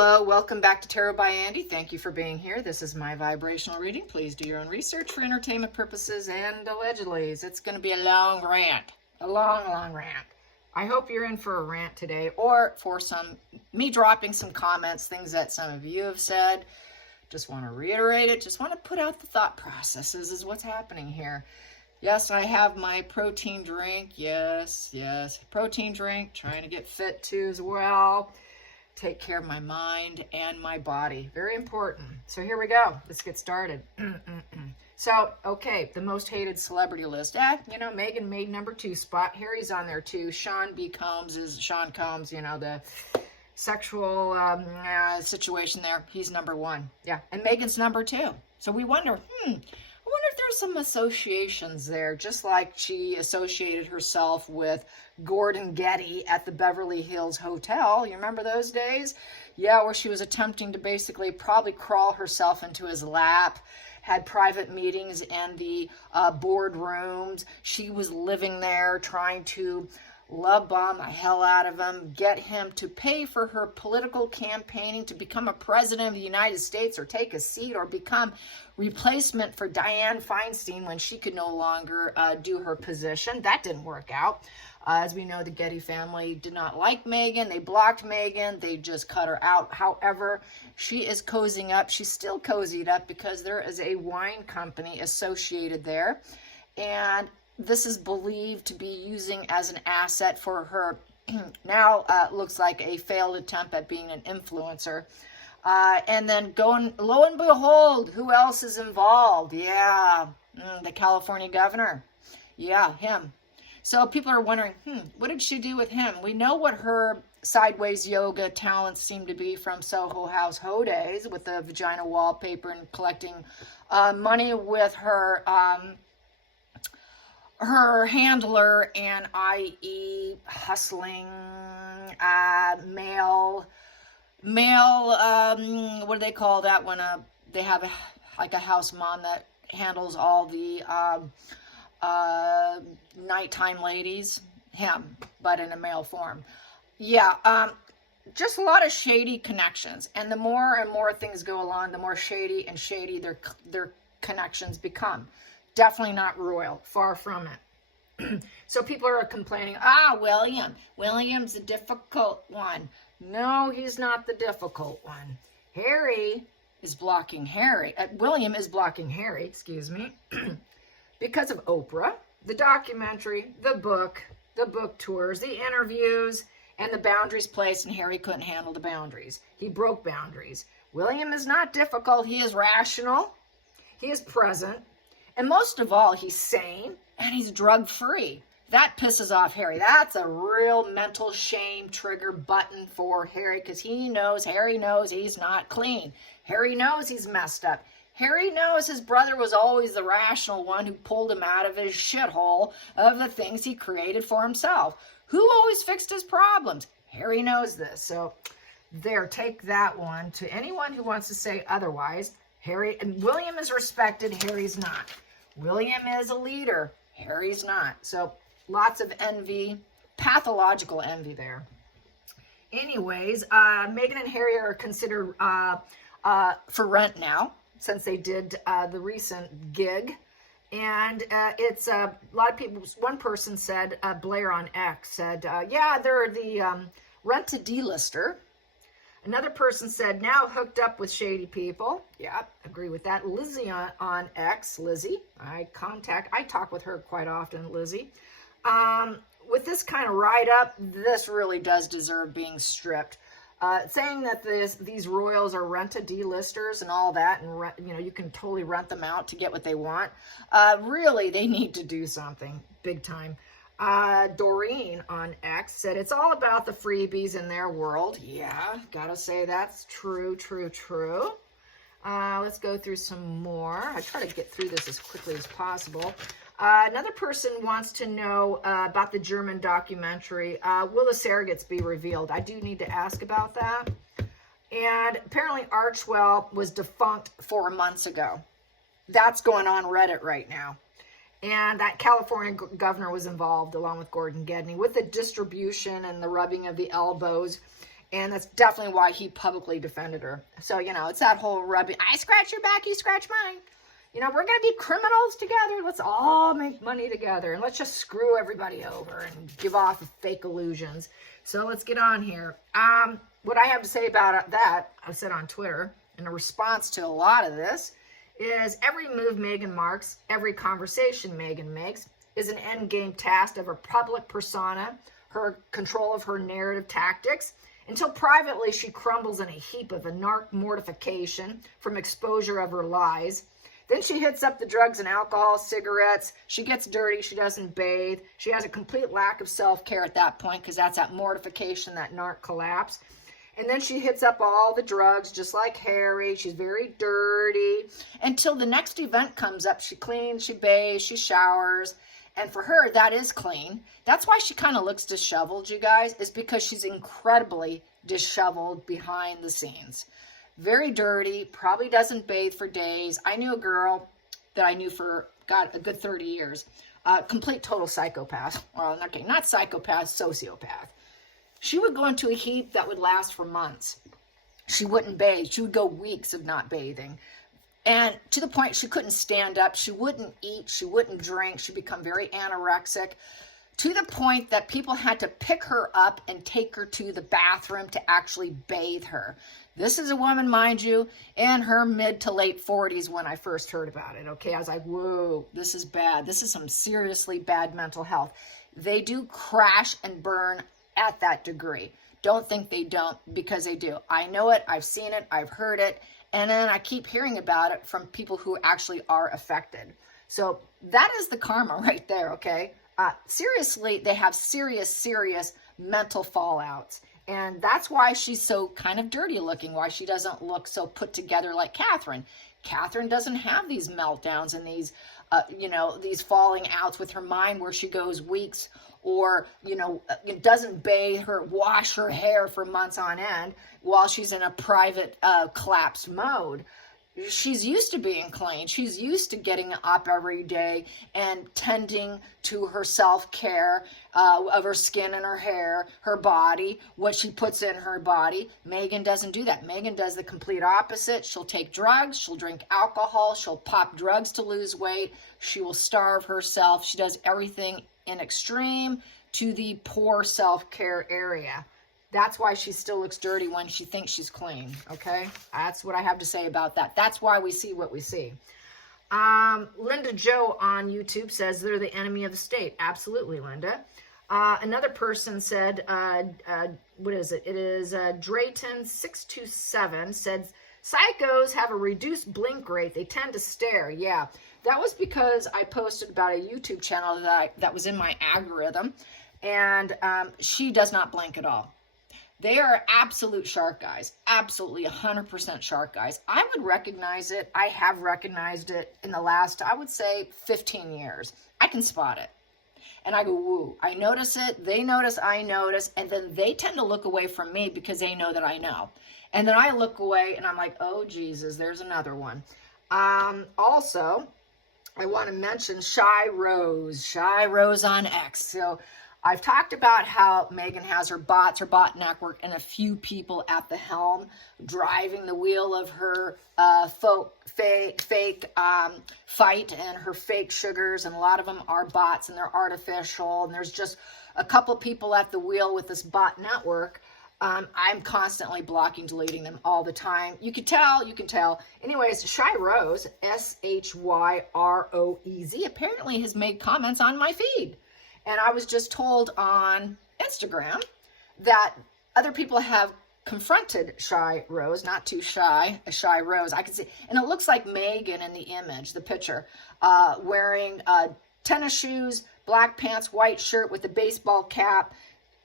Hello, welcome back to Tarot by Andy. Thank you for being here. This is my vibrational reading. Please do your own research for entertainment purposes and allegedly. It's going to be a long rant. A long rant. I hope you're in for a rant today or for me dropping some comments, things that some of you have said. Just want to reiterate it. Just want to put out the thought processes is what's happening here. Yes, I have my protein drink. Yes. Protein drink. Trying to get fit too as well. Take care of my mind and my body. Very important. So here we go. Let's get started. So, okay, the most hated celebrity list. Meghan made number 2 spot. Harry's on there too. Sean Combs, the sexual situation there. He's number 1. Yeah, and Meghan's number 2. So we wonder, I wonder if there's some associations there, just like she associated herself with Gordon Getty at the Beverly Hills Hotel. You remember those days? Yeah, where she was attempting to basically probably crawl herself into his lap, had private meetings in the boardrooms. She was living there trying to love bomb the hell out of him, get him to pay for her political campaigning to become a president of the United States or take a seat or become replacement for Dianne Feinstein when she could no longer do her position. That didn't work out. As we know, the Getty family did not like Meghan. They blocked Meghan. They just cut her out. However, she is cozying up. She's still cozied up because there is a wine company associated there. And this is believed to be using as an asset for her now looks like a failed attempt at being an influencer. And then going, lo and behold, who else is involved? Yeah, the California governor. Yeah, him. So people are wondering, what did she do with him? We know what her sideways yoga talents seem to be from Soho House Ho days with the vagina wallpaper and collecting money with her her handler and i.e. hustling male, what do they call that when they have like a house mom that handles all the nighttime ladies? Him, but in a male form. Yeah, just a lot of shady connections. And the more and more things go along, the more shady and shady their connections become. Definitely not royal, far from it. So people are complaining, William's the difficult one. No, he's not the difficult one. William is blocking Harry, because of Oprah, the documentary, the book tours, the interviews, and the boundaries placed, and Harry couldn't handle the boundaries. He broke boundaries. William is not difficult. He is rational. He is present. And most of all, he's sane and he's drug-free. That pisses off Harry. That's a real mental shame trigger button for Harry because Harry knows he's not clean. Harry knows he's messed up. Harry knows his brother was always the rational one who pulled him out of his shithole of the things he created for himself. Who always fixed his problems? Harry knows this. So there, take that one to anyone who wants to say otherwise. William is respected. Harry's not. William is a leader. Harry's not. So lots of envy, pathological envy there. Anyways, Meghan and Harry are considered for rent now since they did the recent gig. And it's a lot of people, one person said, Blair on X said, they're the rent-to-delister. Another person said, now hooked up with shady people. Yeah, agree with that. Lizzie on X, Lizzie. I talk with her quite often, Lizzie. With this kind of write-up, this really does deserve being stripped. Saying that these royals are rent-to-delisters and all that, and you can totally rent them out to get what they want. Really, they need to do something big time. Doreen on X said, it's all about the freebies in their world. Yeah, gotta say that's true. Let's go through some more. I try to get through this as quickly as possible. Another person wants to know about the German documentary. Will the surrogates be revealed? I do need to ask about that. And apparently Archwell was defunct 4 months ago. That's going on Reddit right now. And that California governor was involved along with Gordon Gedney with the distribution and the rubbing of the elbows And that's definitely why he publicly defended her. So, you know, it's that whole rubbing, I scratch your back, you scratch mine. You know, we're going to be criminals together. Let's all make money together. And let's just screw everybody over and give off fake illusions. So let's get on here. What I have to say about that, I said on Twitter, in a response to a lot of this, is every move Meghan marks, every conversation Meghan makes, is an endgame task of her public persona, her control of her narrative tactics, until privately she crumbles in a heap of anarch mortification from exposure of her lies. Then she hits up the drugs and alcohol, cigarettes. She gets dirty. She doesn't bathe. She has a complete lack of self-care at that point because that's that mortification, that narc collapse. And then she hits up all the drugs just like Harry. She's very dirty until the next event comes up. She cleans, she bathes, she showers. And for her, that is clean. That's why she kind of looks disheveled, you guys, is because she's incredibly disheveled behind the scenes. Very dirty, probably doesn't bathe for days. I knew a girl that I knew for, God, a good 30 years. Complete total psychopath. Well, okay, not psychopath, sociopath. She would go into a heat that would last for months. She wouldn't bathe. She would go weeks of not bathing. And to the point she couldn't stand up, she wouldn't eat, she wouldn't drink, she'd become very anorexic, to the point that people had to pick her up and take her to the bathroom to actually bathe her. This is a woman, mind you, in her mid to late 40s when I first heard about it, okay? I was like, whoa, this is bad. This is some seriously bad mental health. They do crash and burn at that degree. Don't think they don't, because they do. I know it, I've seen it, I've heard it. And then I keep hearing about it from people who actually are affected. So that is the karma right there, okay? Seriously, they have serious mental fallouts. And that's why she's so kind of dirty looking, why she doesn't look so put together like Catherine. Catherine doesn't have these meltdowns and these, these falling outs with her mind where she goes weeks or, doesn't bathe her, wash her hair for months on end while she's in a private collapsed mode. She's used to being clean. She's used to getting up every day and tending to her self-care of her skin and her hair, her body, what she puts in her body. Meghan doesn't do that. Meghan does the complete opposite. She'll take drugs. She'll drink alcohol. She'll pop drugs to lose weight. She will starve herself. She does everything in extreme to the poor self-care area. That's why she still looks dirty when she thinks she's clean, okay? That's what I have to say about that. That's why we see what we see. Linda Joe on YouTube says they're the enemy of the state. Absolutely, Linda. Another person said, what is it? It is Drayton627 said, psychos have a reduced blink rate. They tend to stare. Yeah, that was because I posted about a YouTube channel that was in my algorithm, and she does not blink at all. They are absolute shark guys, absolutely 100% shark guys. I would recognize it. I have recognized it in the last, I would say, 15 years. I can spot it. And I go, woo. I notice it. They notice, I notice. And then they tend to look away from me because they know that I know. And then I look away and I'm like, oh, Jesus, there's another one. Also, I want to mention Shyroez. Shyroez on X. So I've talked about how Meghan has her bots, her bot network, and a few people at the helm driving the wheel of her fake fight and her fake sugars. And a lot of them are bots and they're artificial. And there's just a couple people at the wheel with this bot network. I'm constantly blocking, deleting them all the time. You can tell. Anyways, Shyroez, Shyroez, apparently has made comments on my feed. And I was just told on Instagram that other people have confronted Shyroez, not too shy, a Shyroez. I can see, and it looks like Meghan in the image, the picture, wearing tennis shoes, black pants, white shirt with a baseball cap,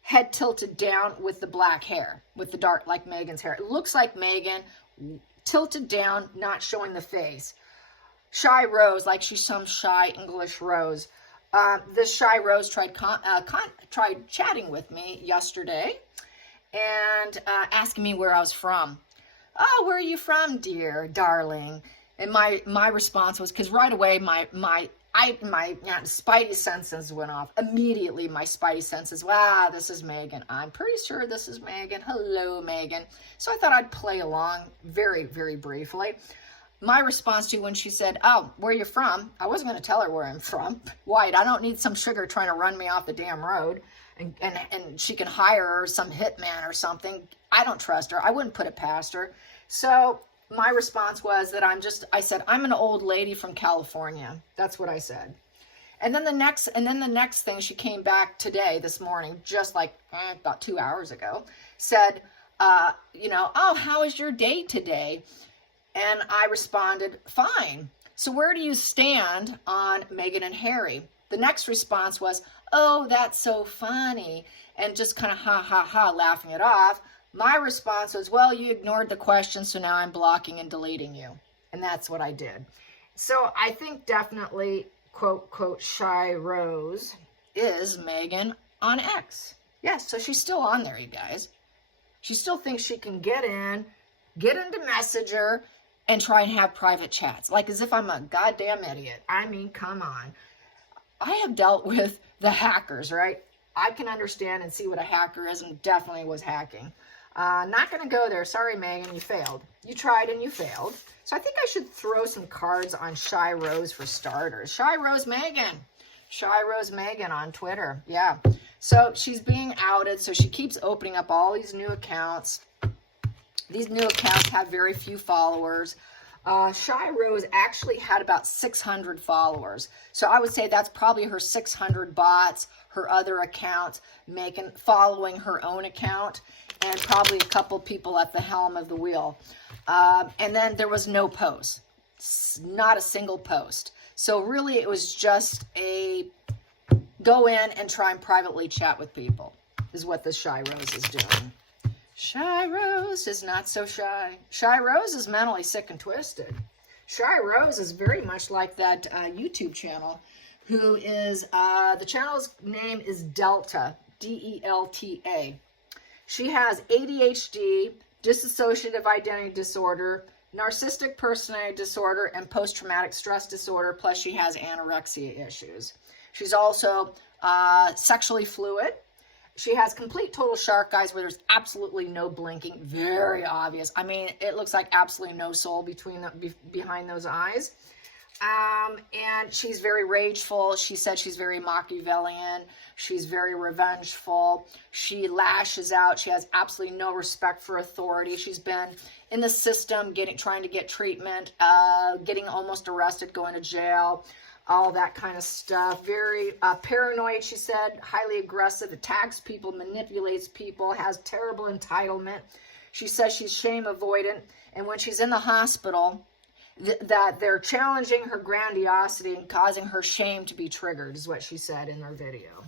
head tilted down with the black hair, with the dark, like Meghan's hair. It looks like Meghan tilted down, not showing the face. Shyroez, like she's some shy English rose. This Shyroez tried chatting with me yesterday and asking me where I was from. Oh, where are you from, dear, darling? And my response was, because right away my my spidey senses went off. Immediately, my spidey senses, wow, this is Meghan. I'm pretty sure this is Meghan. Hello, Meghan. So I thought I'd play along very, very briefly. My response to when she said, oh, where are you from? I wasn't going to tell her where I'm from. White, I don't need some sugar trying to run me off the damn road. And she can hire some hitman or something. I don't trust her. I wouldn't put it past her. So my response was that I said, I'm an old lady from California. That's what I said. And then the next thing, she came back today, this morning, just like about 2 hours ago, said, oh, how is your day today? And I responded, fine. So where do you stand on Meghan and Harry? The next response was, oh, that's so funny. And just kind of ha, ha, ha, laughing it off. My response was, well, you ignored the question, so now I'm blocking and deleting you. And that's what I did. So I think definitely, quote, quote, Shyroez is Meghan on X. Yes, so she's still on there, you guys. She still thinks she can get into Messenger, and try and have private chats. Like as if I'm a goddamn idiot. I mean, come on. I have dealt with the hackers, right? I can understand and see what a hacker is, and definitely was hacking. Not going to go there. Sorry, Meghan, you failed. You tried and you failed. So I think I should throw some cards on Shyroez for starters. Shyroez Meghan. Shyroez Meghan on Twitter. Yeah. So she's being outed. So she keeps opening up all these new accounts. These new accounts have very few followers. Shyroez actually had about 600 followers. So I would say that's probably her 600 bots, her other accounts, following her own account, and probably a couple people at the helm of the wheel. And then there was no post, not a single post. So really it was just a go in and try and privately chat with people is what this Shyroez is doing. Shyroez is not so shy. Shyroez is mentally sick and twisted. Shyroez is very much like that YouTube channel, who is, the channel's name is Delta, D-E-L-T-A. She has ADHD, dissociative identity disorder, narcissistic personality disorder, and post-traumatic stress disorder, plus she has anorexia issues. She's also sexually fluid. She has complete total shark eyes where there's absolutely no blinking. Very obvious. I mean, it looks like absolutely no soul behind those eyes. And she's very rageful. She said she's very Machiavellian. She's very revengeful. She lashes out. She has absolutely no respect for authority. She's been in the system, trying to get treatment, getting almost arrested, going to jail, all that kind of stuff. Very paranoid, she said, highly aggressive, attacks people, manipulates people, has terrible entitlement. She says she's shame avoidant, and when she's in the hospital, that they're challenging her grandiosity and causing her shame to be triggered, is what she said in her video.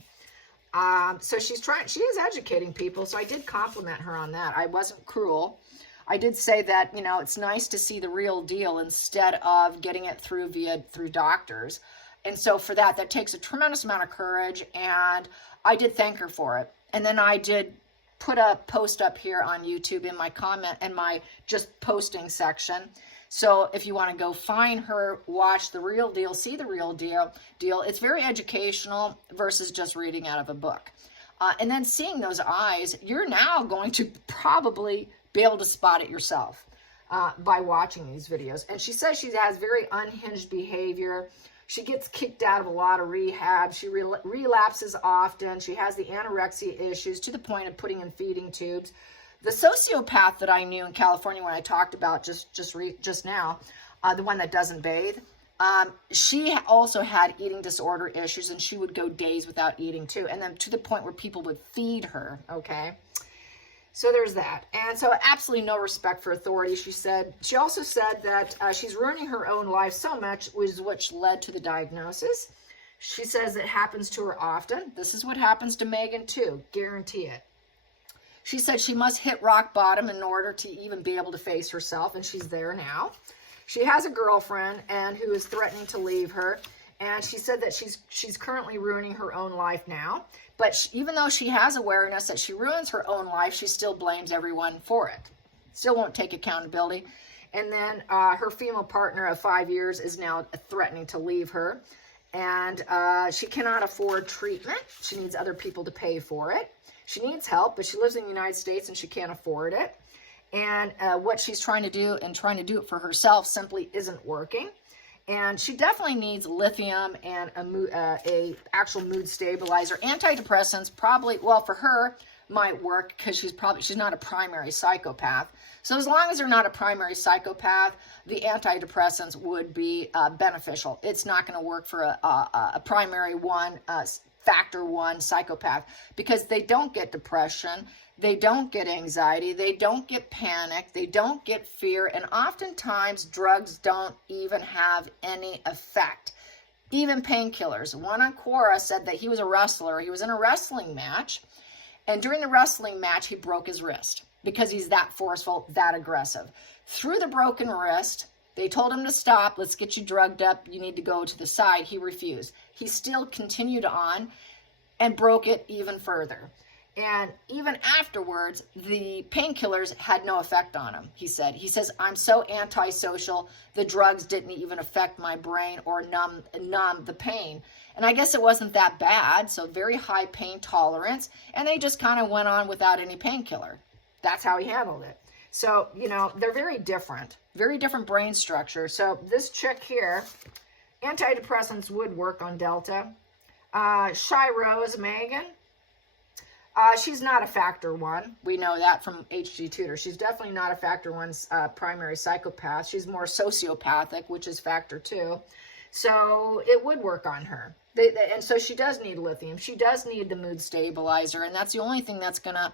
So she is educating people, so I did compliment her on that. I wasn't cruel. I did say that, it's nice to see the real deal instead of getting it through doctors. And so for that takes a tremendous amount of courage, and I did thank her for it. And then I did put a post up here on YouTube in my comment and my just posting section. So if you want to go find her, watch the real deal, see the real deal, it's very educational versus just reading out of a book. And then seeing those eyes, you're now going to probably be able to spot it yourself by watching these videos. And she says she has very unhinged behavior. She gets kicked out of a lot of rehab. She relapses often. She has the anorexia issues to the point of putting in feeding tubes. The sociopath that I knew in California when I talked about just now, the one that doesn't bathe, she also had eating disorder issues, and she would go days without eating too. And then to the point where people would feed her, okay? So there's that. And so absolutely no respect for authority, she said. She also said that she's ruining her own life so much, which led to the diagnosis. She says it happens to her often. This is what happens to Meghan too, guarantee it. She said she must hit rock bottom in order to even be able to face herself, and she's there now. She has a girlfriend and who is threatening to leave her, and she said that she's currently ruining her own life now. But even though she has awareness that she ruins her own life, she still blames everyone for it. Still won't take accountability. And then her female partner of 5 years is now threatening to leave her. And she cannot afford treatment. She needs other people to pay for it. She needs help, but she lives in the United States and she can't afford it. And what she's trying to do and trying to do it for herself simply isn't working. And she definitely needs lithium and a actual mood stabilizer. Antidepressants probably, well, for her, might work because she's not a primary psychopath. So as long as they're not a primary psychopath, the antidepressants would be beneficial. It's not going to work for a primary one, factor one psychopath, because they don't get depression, they don't get anxiety, they don't get panic, they don't get fear, and oftentimes drugs don't even have any effect. Even painkillers. One on Quora said that he was a wrestler. He was in a wrestling match, and during the wrestling match, he broke his wrist because he's that forceful, that aggressive. Through the broken wrist, they told him to stop. Let's get you drugged up. You need to go to the side. He refused. He still continued on and broke it even further. And even afterwards, the painkillers had no effect on him, he said. He says, I'm so antisocial, the drugs didn't even affect my brain or numb the pain. And I guess it wasn't that bad, so very high pain tolerance, and they just kind of went on without any painkiller. That's how he handled it. So, you know, they're very different brain structure. So this chick here, antidepressants would work on Delta. Shyroez, Meghan, she's not a factor one. We know that from HG Tutor. She's definitely not a factor one primary psychopath. She's more sociopathic, which is factor two. So it would work on her. And so she does need lithium. She does need the mood stabilizer, and that's the only thing that's going to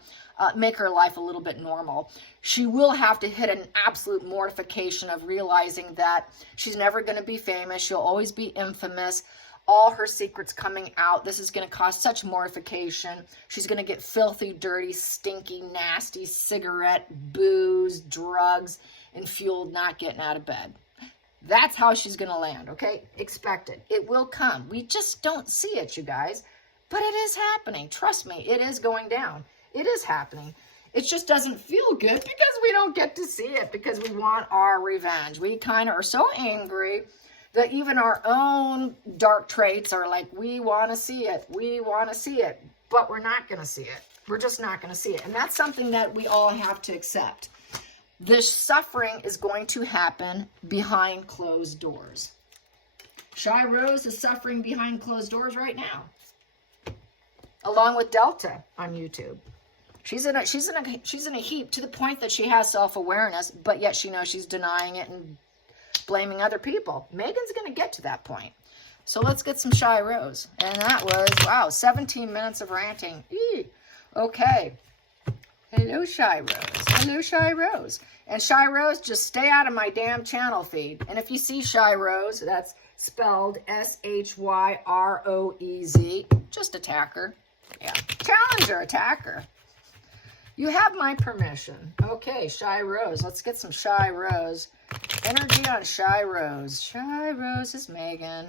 make her life a little bit normal. She will have to hit an absolute mortification of realizing that she's never going to be famous. She'll always be infamous. All her secrets coming out. This is going to cause such mortification. She's going to get filthy, dirty, stinky, nasty cigarette, booze, drugs, and fueled not getting out of bed. That's how she's going to land, okay? Expect it. It will come. We just don't see it, you guys. But it is happening. Trust me, it is going down. It is happening. It just doesn't feel good because we don't get to see it, because we want our revenge. We kind of are so angry that even our own dark traits are like, we want to see it. We want to see it. But we're not going to see it. We're just not going to see it. And that's something that we all have to accept. This suffering is going to happen behind closed doors. Shyroez is suffering behind closed doors right now, along with Delta on YouTube. She's in a heap to the point that she has self-awareness, but yet she knows she's denying it and blaming other people. Meghan's going to get to that point. So let's get some Shyroez. And that was, wow, 17 minutes of ranting. Eee. Okay. Hello, Shyroez. Hello, Shyroez. And Shyroez, just stay out of my damn channel feed. And if you see Shyroez, that's spelled S-H-Y-R-O-E-Z. Just attack her. Yeah. Challenger, attacker. You have my permission. Okay, Shyroez. Let's get some Shyroez. Energy on Shyroez. Shyroez is Meghan.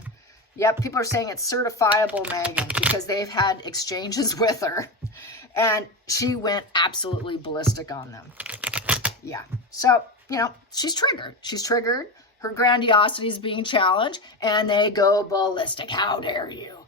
Yep, people are saying it's certifiable Meghan because they've had exchanges with her. And she went absolutely ballistic on them. Yeah. So, you know, she's triggered. She's triggered. Her grandiosity is being challenged. And they go ballistic. How dare you?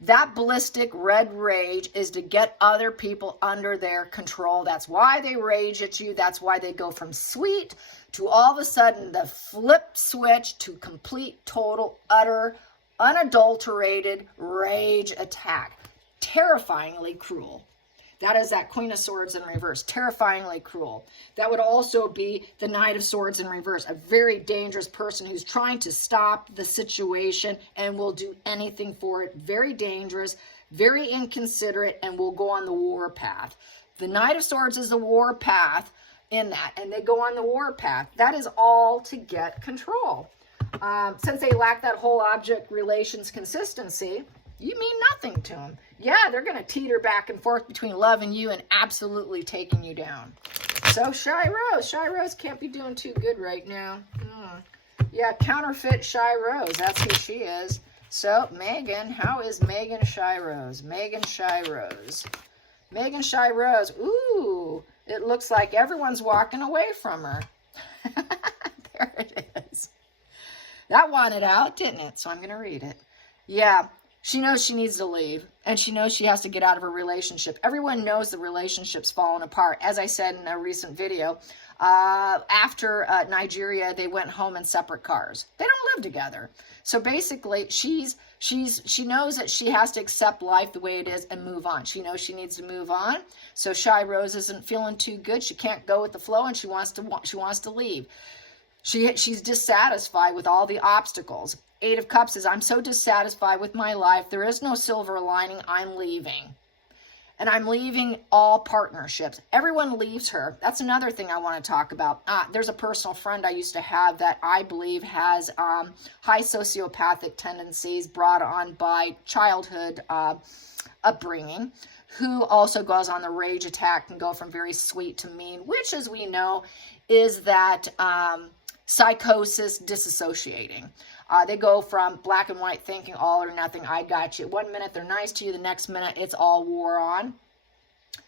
That ballistic red rage is to get other people under their control. That's why they rage at you. That's why they go from sweet to all of a sudden the flip switch to complete, total, utter, unadulterated rage attack. Terrifyingly cruel. That is that Queen of Swords in reverse. Terrifyingly cruel. That would also be the Knight of Swords in reverse. A very dangerous person who's trying to stop the situation and will do anything for it. Very dangerous, very inconsiderate, and will go on the war path. The Knight of Swords is the war path in that, and they go on the war path. That is all to get control. Since they lack that whole object relations consistency, you mean nothing to them. Yeah, they're going to teeter back and forth between loving you and absolutely taking you down. So Shyroez can't be doing too good right now. Yeah, counterfeit Shyroez. That's who she is. So Meghan, how is Meghan Shyroez? Meghan Shyroez. Meghan Shyroez. Ooh, it looks like everyone's walking away from her. There it is. That wanted out, didn't it? So I'm going to read it. Yeah, she knows she needs to leave, and she knows she has to get out of a relationship. Everyone knows the relationship's fallen apart. As I said in a recent video, after Nigeria, they went home in separate cars. They don't live together. So basically, she knows that she has to accept life the way it is and move on. She knows she needs to move on. So Shyroez isn't feeling too good. She can't go with the flow, and she wants to leave. She's dissatisfied with all the obstacles. Eight of Cups is, I'm so dissatisfied with my life. There is no silver lining. I'm leaving. And I'm leaving all partnerships. Everyone leaves her. That's another thing I want to talk about. There's a personal friend I used to have that I believe has high sociopathic tendencies brought on by childhood upbringing, who also goes on the rage attack and go from very sweet to mean, which, as we know, is that psychosis disassociating. They go from black and white thinking, all or nothing, I got you. 1 minute they're nice to you, the next minute it's all war on.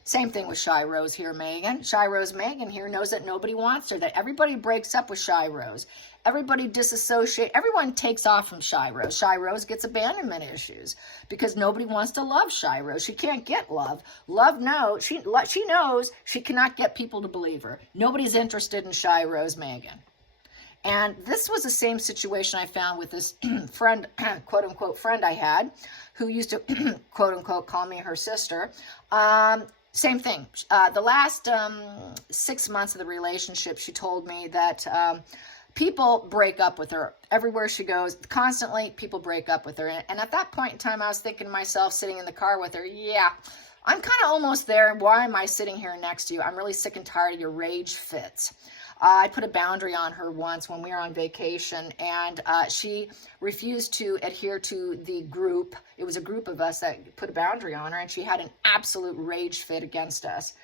Same thing with Shyroez here, Meghan. Shyroez Meghan here knows that nobody wants her, that everybody breaks up with Shyroez. Everybody disassociates. Everyone takes off from Shyroez. Shyroez gets abandonment issues because nobody wants to love Shyroez. She can't get love. She knows she cannot get people to believe her. Nobody's interested in Shyroez Meghan. And this was the same situation I found with this friend, quote unquote, friend I had, who used to, quote unquote, call me her sister. Same thing. The last 6 months of the relationship, she told me that people break up with her. Everywhere she goes, constantly, people break up with her. And at that point in time, I was thinking to myself, sitting in the car with her, yeah, I'm kind of almost there. Why am I sitting here next to you? I'm really sick and tired of your rage fits. I put a boundary on her once when we were on vacation, and she refused to adhere to the group. It was a group of us that put a boundary on her, and she had an absolute rage fit against us.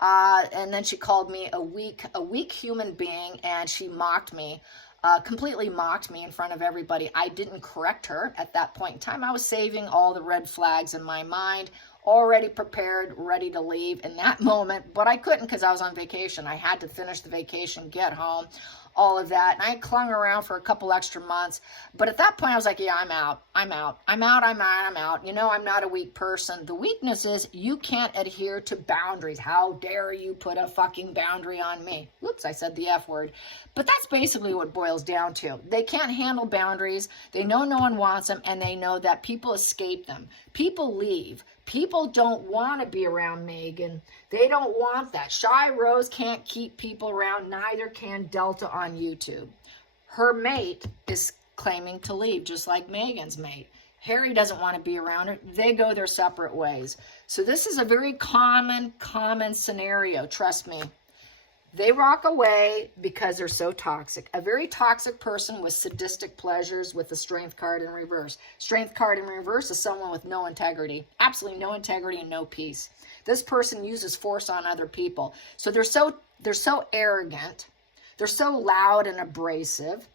And then she called me a weak human being, and she mocked me, completely mocked me in front of everybody. I didn't correct her at that point in time. I was saving all the red flags in my mind, already prepared, ready to leave in that moment, but I couldn't because I was on vacation. I had to finish the vacation, get home, all of that. And I clung around for a couple extra months. But at that point, I was like, yeah, I'm out. You know, I'm not a weak person. The weakness is you can't adhere to boundaries. How dare you put a fucking boundary on me? Whoops, I said the F word. But that's basically what it boils down to. They can't handle boundaries. They know no one wants them, and they know that people escape them. People leave. People don't want to be around Meghan. They don't want that. Shyroez can't keep people around. Neither can Delta on YouTube. Her mate is claiming to leave, just like Meghan's mate. Harry doesn't want to be around her. They go their separate ways. So this is a very common scenario. Trust me. They walk away because they're so toxic. A very toxic person with sadistic pleasures with the Strength card in reverse. Strength card in reverse is someone with no integrity. Absolutely no integrity and no peace. This person uses force on other people. So they're so arrogant. They're so loud and abrasive.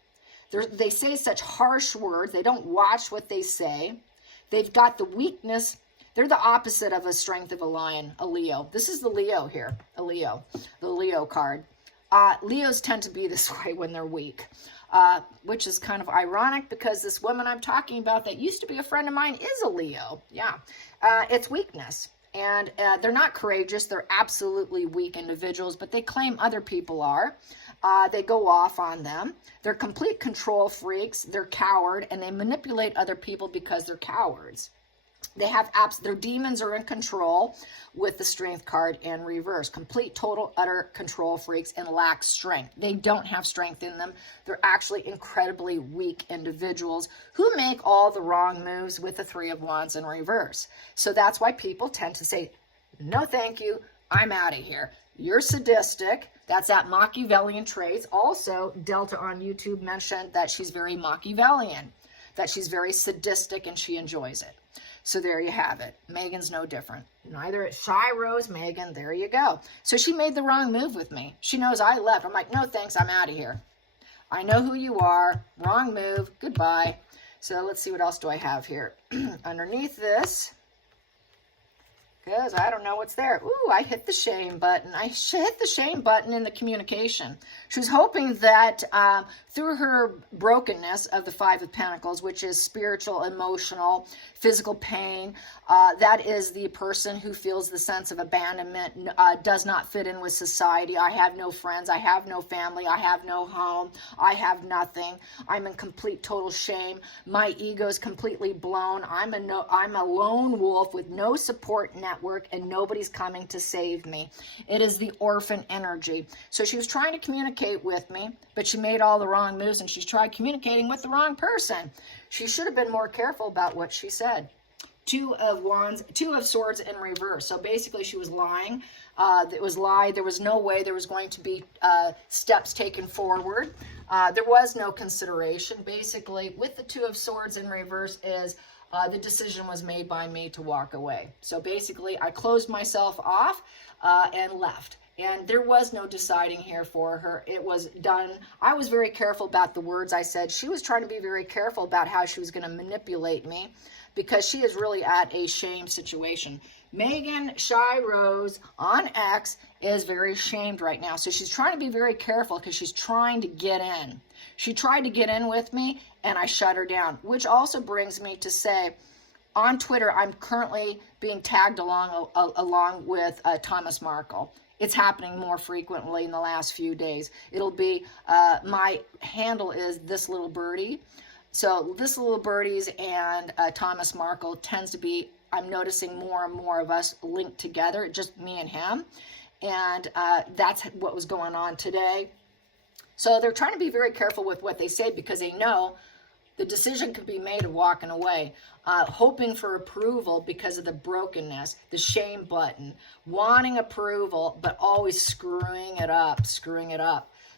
They say such harsh words. They don't watch what they say. They've got the weakness. They're the opposite of a strength of a lion, a Leo. This is the Leo here, a Leo, the Leo card. Leos tend to be this way when they're weak, which is kind of ironic because this woman I'm talking about that used to be a friend of mine is a Leo. Yeah, it's weakness. And they're not courageous. They're absolutely weak individuals, but they claim other people are. They go off on them. They're complete control freaks. They're coward, and they manipulate other people because they're cowards. They have their demons are in control with the Strength card in reverse. Complete, total, utter control freaks and lack strength. They don't have strength in them. They're actually incredibly weak individuals who make all the wrong moves with the Three of Wands in reverse. So that's why people tend to say, no, thank you. I'm out of here. You're sadistic. That's that Machiavellian traits. Also, Delta on YouTube mentioned that she's very Machiavellian, that she's very sadistic and she enjoys it. So there you have it. Meghan's no different. Neither is Shyroez, Meghan. There you go. So she made the wrong move with me. She knows I left. I'm like, no thanks, I'm out of here. I know who you are. Wrong move. Goodbye. So let's see, what else do I have here? Underneath this, Because I don't know what's there. Ooh, I hit the shame button. I hit the shame button in the communication. She was hoping that through her brokenness of the Five of Pentacles, which is spiritual, emotional, physical pain, that is the person who feels the sense of abandonment, does not fit in with society. I have no friends. I have no family. I have no home. I have nothing. I'm in complete, total shame. My ego is completely blown. I'm a lone wolf with no support network, and nobody's coming to save me. It is the orphan energy. So she was trying to communicate with me, but she made all the wrong moves, and she's tried communicating with the wrong person. She should have been more careful about what she said. Two of Swords in reverse. So basically she was lying. It was lie. There was no way there was going to be steps taken forward. There was no consideration. Basically, with the Two of Swords in reverse is the decision was made by me to walk away. So basically, I closed myself off and left. And there was no deciding here for her. It was done. I was very careful about the words I said. She was trying to be very careful about how she was going to manipulate me, because she is really at a shame situation. Meghan Shyroez on X is very shamed right now. So she's trying to be very careful because she's trying to get in. She tried to get in with me, and I shut her down, which also brings me to say, on Twitter, I'm currently being tagged along with Thomas Markle. It's happening more frequently in the last few days. It'll be, my handle is This Little Birdie. So This Little Birdies and Thomas Markle tends to be, I'm noticing more and more of us linked together, just me and him. And that's what was going on today. So they're trying to be very careful with what they say, because they know the decision could be made of walking away, hoping for approval because of the brokenness, the shame button, wanting approval, but always screwing it up.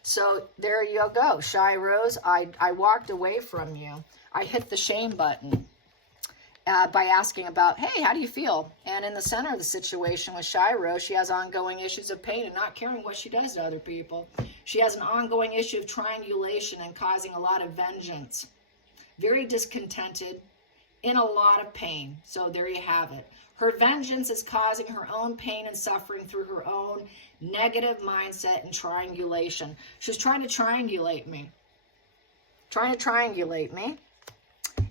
So there you go, Shyroez. I walked away from you. I hit the shame button by asking about, hey, how do you feel? And in the center of the situation with Shyroez, she has ongoing issues of pain and not caring what she does to other people. She has an ongoing issue of triangulation and causing a lot of vengeance. Very discontented, in a lot of pain. So there you have it. Her vengeance is causing her own pain and suffering through her own negative mindset and triangulation. She's trying to triangulate me.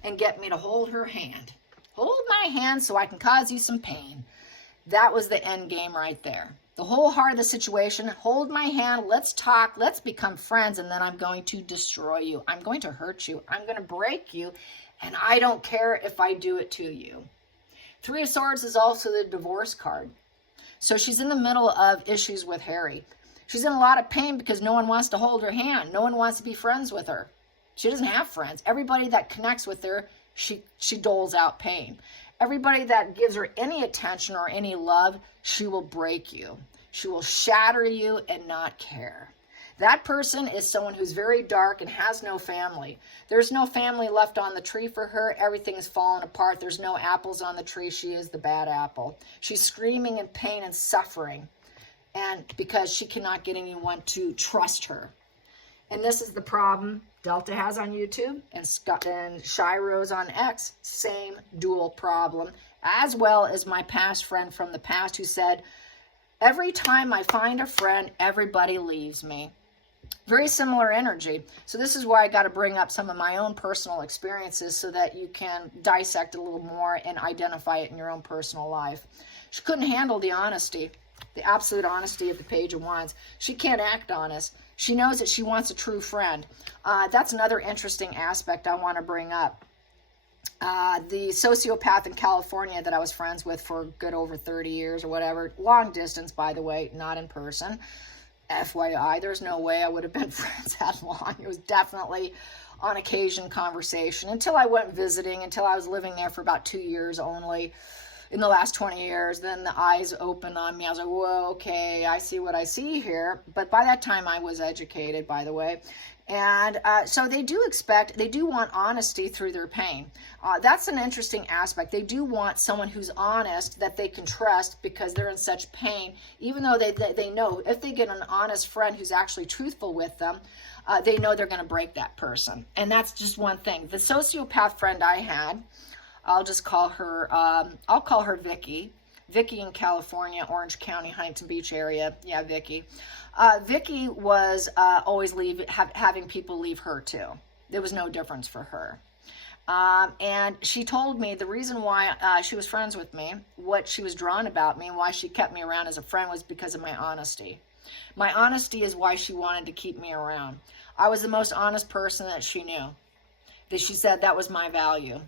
And get me to hold her hand. Hold my hand so I can cause you some pain. That was the end game right there. The whole heart of the situation, hold my hand, let's talk, let's become friends, and then I'm going to destroy you. I'm going to hurt you. I'm going to break you, and I don't care if I do it to you. Three of Swords is also the divorce card. So she's in the middle of issues with Harry. She's in a lot of pain because no one wants to hold her hand. No one wants to be friends with her. She doesn't have friends. Everybody that connects with her, she doles out pain. Everybody that gives her any attention or any love, she will break you. She will shatter you and not care. That person is someone who's very dark and has no family. There's no family left on the tree for her. Everything is falling apart. There's no apples on the tree. She is the bad apple. She's screaming in pain and suffering, and because she cannot get anyone to trust her. And this is the problem Delta has on YouTube and Shyroez on X. Same dual problem, as well as my past friend from the past who said, every time I find a friend, everybody leaves me. Very similar energy. So this is why I got to bring up some of my own personal experiences so that you can dissect it a little more and identify it in your own personal life. She couldn't handle the honesty, the absolute honesty of the Page of Wands. She can't act honest. She knows that she wants a true friend. That's another interesting aspect I want to bring up. The sociopath in California that I was friends with for good over 30 years or whatever, long distance, by the way, not in person. FYI, there's no way I would have been friends that long. It was definitely on occasion conversation until I went visiting, until I was living there for about 2 years only. In the last 20 years, then the eyes opened on me. I was like, whoa, okay, I see what I see here. But by that time, I was educated, by the way. And so they do want honesty through their pain. That's an interesting aspect. They do want someone who's honest, that they can trust because they're in such pain, even though they know if they get an honest friend who's actually truthful with them, they know they're going to break that person. And that's just one thing. The sociopath friend I had, I'll just call her, I'll call her Vicky. Vicky in California, Orange County, Huntington Beach area. Yeah, Vicky. Vicky was always having people leave her too. There was no difference for her. And she told me the reason why she was friends with me, what she was drawn about me, and why she kept me around as a friend was because of my honesty. My honesty is why she wanted to keep me around. I was the most honest person that she knew. That she said that was my value.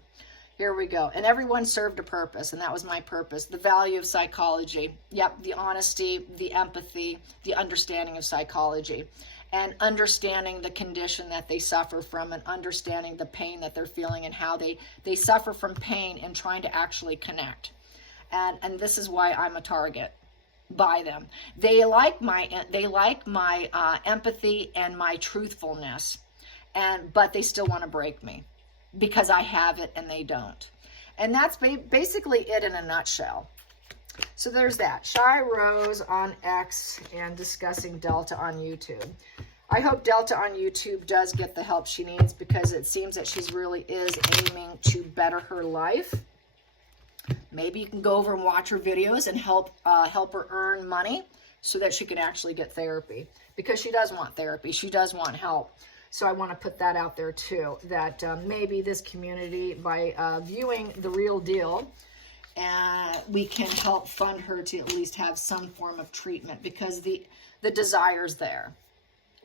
Here we go. And everyone served a purpose, and that was my purpose. The value of psychology. Yep, the honesty, the empathy, the understanding of psychology. And understanding the condition that they suffer from, and understanding the pain that they're feeling, and how they suffer from pain and trying to actually connect. And this is why I'm a target by them. They like my empathy and my truthfulness, but they still want to break me because I have it and they don't. And that's basically it in a nutshell. So there's that. Shyroez on X and discussing Delta on YouTube. I hope Delta on YouTube does get the help she needs, because it seems that she's really is aiming to better her life. Maybe you can go over and watch her videos and help her earn money so that she can actually get therapy, because she does want therapy. She does want help. So I want to put that out there too, that maybe this community, by viewing The Real Deal, we can help fund her to at least have some form of treatment, because the desire's there.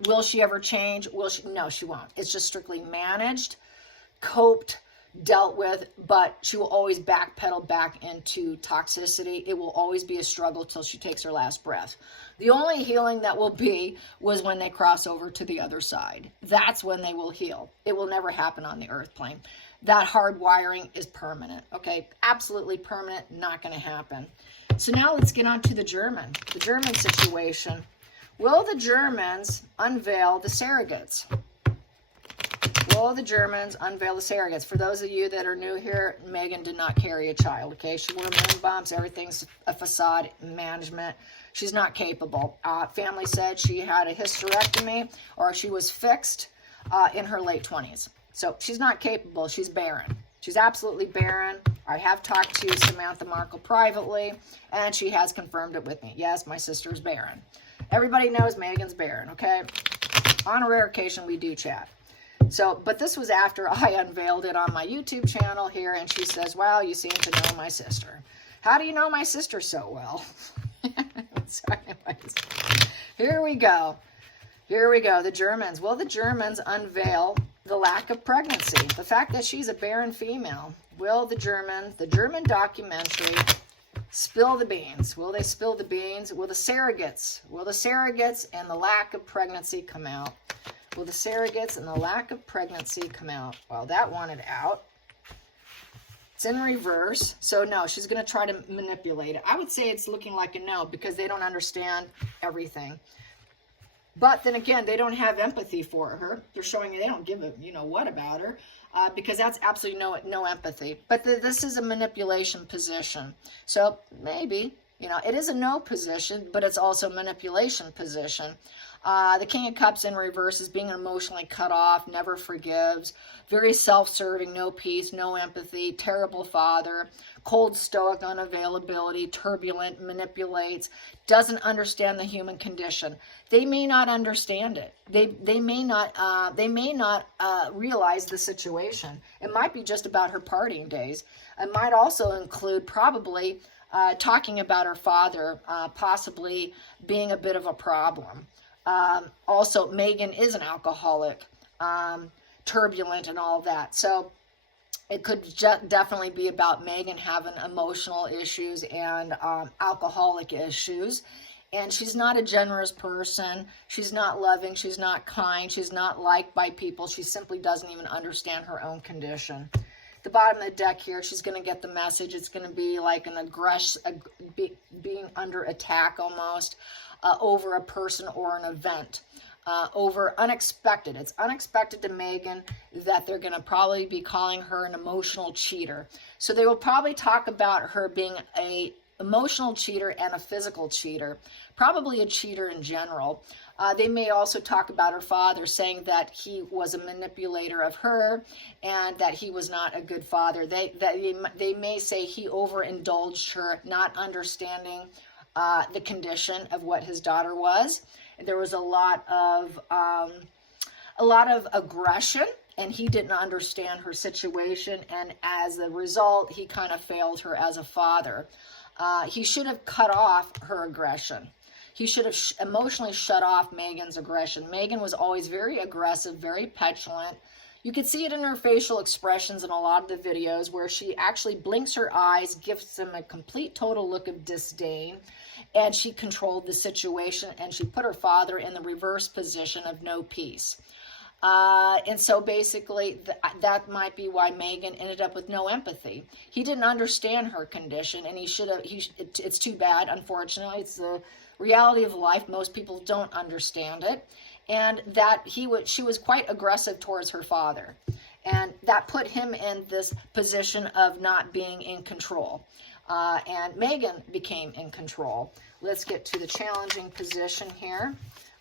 Will she ever change? No, she won't. It's just strictly managed, coped, dealt with, but she will always backpedal back into toxicity. It will always be a struggle till she takes her last breath. The only healing that will be was when they cross over to the other side. That's when they will heal. It will never happen on the earth plane. That hard wiring is permanent, okay? Absolutely permanent, not going to happen. So now let's get on to the German situation. Will the Germans unveil the surrogates? Will the Germans unveil the surrogates? For those of you that are new here, Meghan did not carry a child, okay? She wore moon bumps. Everything's a facade management. She's not capable. Family said she had a hysterectomy, or she was fixed in her late 20s. So she's not capable. She's barren. She's absolutely barren. I have talked to Samantha Markle privately, and she has confirmed it with me. Yes, my sister's barren. Everybody knows Meghan's barren, okay? On a rare occasion, we do chat. So, but this was after I unveiled it on my YouTube channel here, and she says, wow, you seem to know my sister. How do you know my sister so well? So anyways, here we go. Here we go. The Germans. Will the Germans unveil the lack of pregnancy? The fact that she's a barren female. Will the German documentary spill the beans? Will they spill the beans? Will the surrogates and the lack of pregnancy come out? Will the surrogates and the lack of pregnancy come out? Well, that wanted out. It's in reverse. So no, she's going to try to manipulate it. I would say it's looking like a no, because they don't understand everything. But then again, they don't have empathy for her. They're showing they don't give a what about her, because that's absolutely no empathy. But this is a manipulation position. So maybe, it is a no position, but it's also a manipulation position. The King of Cups in reverse is being emotionally cut off, never forgives, very self-serving, no peace, no empathy, terrible father, cold, stoic, unavailability, turbulent, manipulates, doesn't understand the human condition. They may not understand it. They may not realize the situation. It might be just about her partying days. It might also include probably talking about her father possibly being a bit of a problem. Also, Meghan is an alcoholic, turbulent and all that. So it could definitely be about Meghan having emotional issues and alcoholic issues. And she's not a generous person. She's not loving. She's not kind. She's not liked by people. She simply doesn't even understand her own condition. The bottom of the deck here, she's going to get the message. It's going to be like an being under attack almost. Over a person or an event, over unexpected. It's unexpected to Meghan that they're going to probably be calling her an emotional cheater. So they will probably talk about her being a emotional cheater and a physical cheater, probably a cheater in general. They may also talk about her father, saying that he was a manipulator of her and that he was not a good father. They may say he overindulged her, not understanding the condition of what his daughter was. There was a lot of aggression, and he didn't understand her situation, and as a result, he kind of failed her as a father. He should have cut off her aggression. He should have emotionally shut off Meghan's aggression. Meghan was always very aggressive, very petulant. You could see it in her facial expressions in a lot of the videos where she actually blinks her eyes, gives them a complete total look of disdain, and she controlled the situation, and she put her father in the reverse position of no peace. And so basically that might be why Meghan ended up with no empathy. He didn't understand her condition, and it's too bad, unfortunately. It's the reality of life. Most people don't understand it. And that she was quite aggressive towards her father. And that put him in this position of not being in control. And Meghan became in control. Let's get to the challenging position here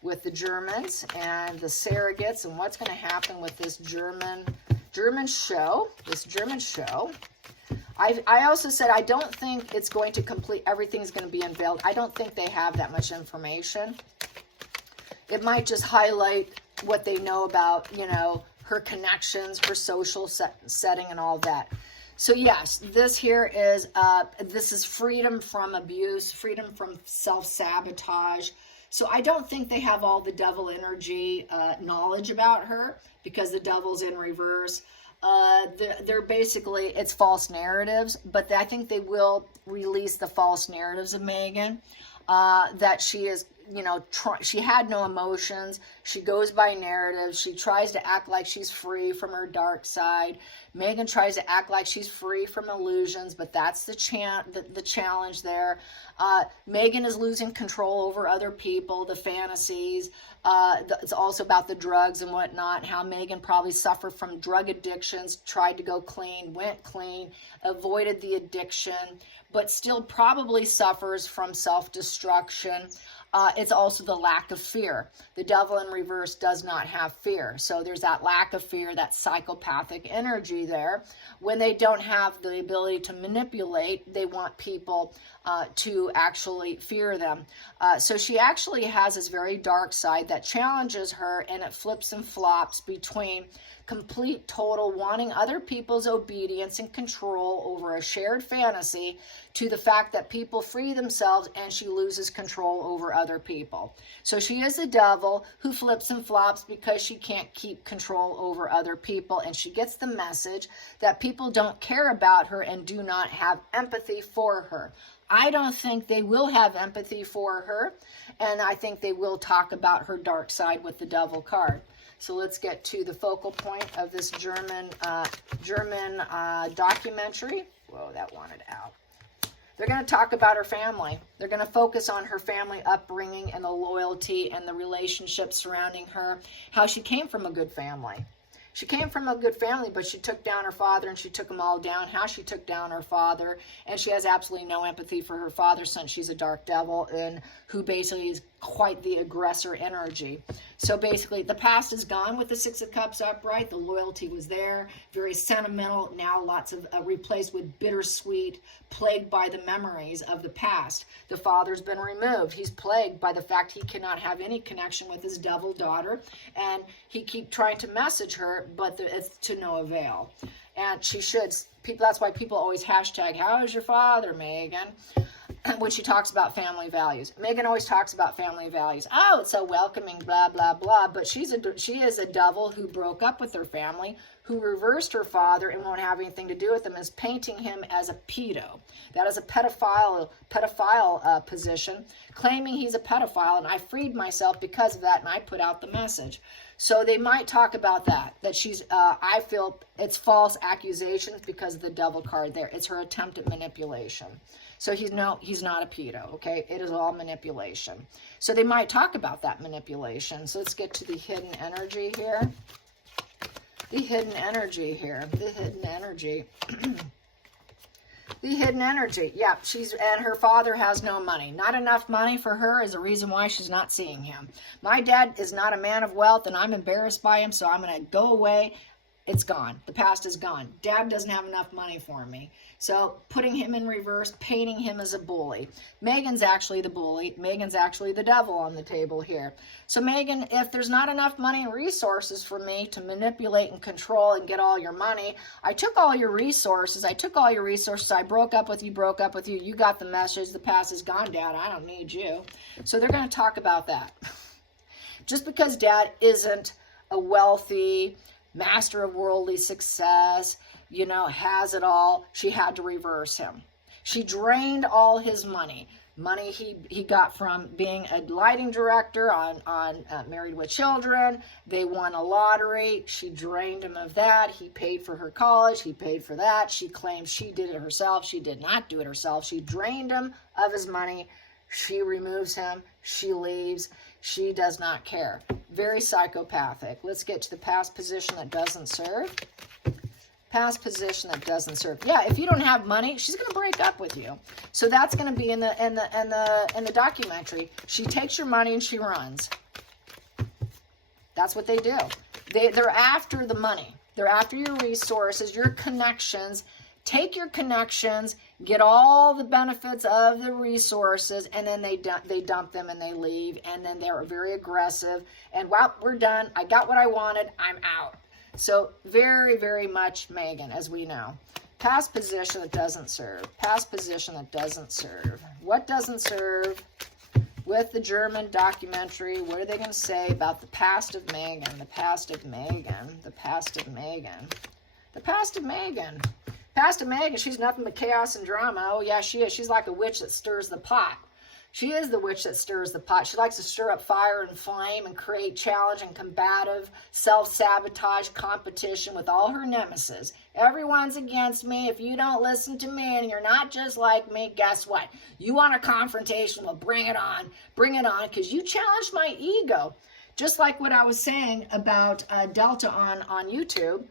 with the Germans and the surrogates, and what's going to happen with this German show. I also said I don't think it's going to everything's going to be unveiled. I don't think they have that much information. It might just highlight what they know about, her connections, her social setting, and all that. So yes, this here is this is freedom from abuse, freedom from self-sabotage. So I don't think they have all the devil energy knowledge about her, because the devil's in reverse. They're basically, it's false narratives, but I think they will release the false narratives of Meghan, that she is, she had no emotions. She goes by narratives. She tries to act like she's free from her dark side. Meghan tries to act like she's free from illusions, but that's the challenge there. Meghan is losing control over other people, the fantasies. It's also about the drugs and whatnot, how Meghan probably suffered from drug addictions, tried to go clean, went clean, avoided the addiction, but still probably suffers from self-destruction. It's also the lack of fear. The devil in reverse does not have fear. So there's that lack of fear, that psychopathic energy there. When they don't have the ability to manipulate, they want people to actually fear them. So she actually has this very dark side that challenges her, and it flips and flops between complete, total wanting other people's obedience and control over a shared fantasy, to the fact that people free themselves and she loses control over other people. So she is the devil who flips and flops because she can't keep control over other people, and she gets the message that people don't care about her and do not have empathy for her. I don't think they will have empathy for her, and I think they will talk about her dark side with the devil card. So let's get to the focal point of this German documentary. Whoa, that wanted out. They're going to talk about her family. They're going to focus on her family upbringing and the loyalty and the relationships surrounding her, how she came from a good family. She came from a good family, but she took down her father, and she took them all down. How she took down her father, and she has absolutely no empathy for her father, since she's a dark devil, and who basically is quite the aggressor energy. So basically, the past is gone with the Six of Cups upright. The loyalty was there, very sentimental. Now lots of replaced with bittersweet, plagued by the memories of the past. The father's been removed. He's plagued by the fact he cannot have any connection with his devil daughter, and he keep trying to message her, but it's to no avail. And she should. That's why people always hashtag, "How is your father, Meghan?" when she talks about family values. Meghan always talks about family values. Oh, it's so welcoming, blah, blah, blah. But she is a devil who broke up with her family, who reversed her father and won't have anything to do with him, is painting him as a pedo. That is a pedophile position, claiming he's a pedophile, and I freed myself because of that, and I put out the message. So they might talk about that she's, I feel it's false accusations because of the devil card there. It's her attempt at manipulation. So he's not a pedo, okay? It is all manipulation. So they might talk about that manipulation. So let's get to the hidden energy here. The hidden energy here. The hidden energy. The hidden energy. Yeah, and her father has no money. Not enough money for her is the reason why she's not seeing him. My dad is not a man of wealth, and I'm embarrassed by him, so I'm going to go away. It's gone. The past is gone. Dad doesn't have enough money for me. So putting him in reverse, painting him as a bully. Meghan's actually the bully. Meghan's actually the devil on the table here. So Meghan, if there's not enough money and resources for me to manipulate and control and get all your money, I took all your resources. I broke up with you. You got the message. The past is gone, Dad. I don't need you. So they're going to talk about that. Just because Dad isn't a wealthy master of worldly success, has it all, she had to reverse him. She drained all his money. Money he got from being a lighting director on Married with Children. They won a lottery. She drained him of that. He paid for her college. He paid for that. She claims she did it herself. She did not do it herself. She drained him of his money. She removes him. She leaves. She does not care. Very psychopathic. Let's get to the past position that doesn't serve. Past position that doesn't serve. Yeah, if you don't have money, she's going to break up with you. So that's going to be in the documentary. She takes your money and she runs. That's what they do. They're after the money. They're after your resources, your connections. Take your connections, get all the benefits of the resources, and then they dump them and they leave, and then they're very aggressive, and well, we're done. I got what I wanted. I'm out. So very, very much Meghan, as we know. Past position that doesn't serve. Past position that doesn't serve. What doesn't serve with the German documentary? What are they going to say about the past of Meghan? The past of Meghan. The past of Meghan. The past of Meghan. Past of Meghan, she's nothing but chaos and drama. Oh, yeah, she is. She's like a witch that stirs the pot. She is the witch that stirs the pot. She likes to stir up fire and flame and create challenge and combative self-sabotage competition with all her nemesis. Everyone's against me. If you don't listen to me and you're not just like me, guess what? You want a confrontation? Well, bring it on. Bring it on, because you challenged my ego. Just like what I was saying about Delta on YouTube.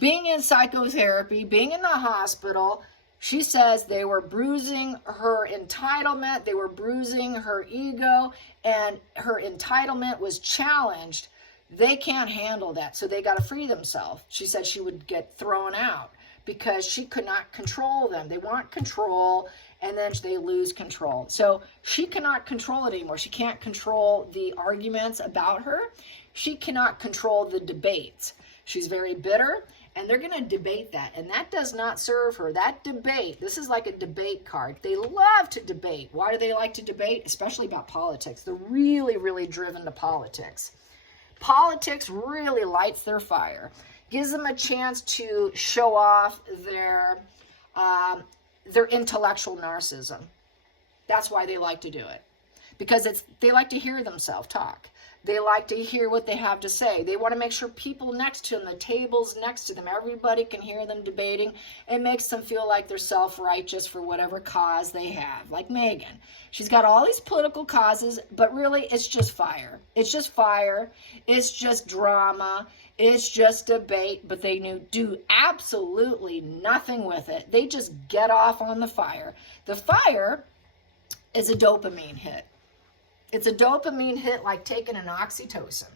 Being in psychotherapy, being in the hospital, she says they were bruising her entitlement, they were bruising her ego, and her entitlement was challenged. They can't handle that, so they got to free themselves. She said she would get thrown out because she could not control them. They want control, and then they lose control. So she cannot control it anymore. She can't control the arguments about her. She cannot control the debates. She's very bitter. And they're going to debate that. And that does not serve her. That debate, this is like a debate card. They love to debate. Why do they like to debate? Especially about politics. They're really, really driven to politics. Politics really lights their fire. Gives them a chance to show off their intellectual narcissism. That's why they like to do it. Because they like to hear themselves talk. They like to hear what they have to say. They want to make sure people next to them, the tables next to them, everybody can hear them debating. It makes them feel like they're self-righteous for whatever cause they have. Like Meghan. She's got all these political causes, but really it's just fire. It's just fire. It's just drama. It's just debate, but they do absolutely nothing with it. They just get off on the fire. The fire is a dopamine hit. It's a dopamine hit like taking an oxytocin.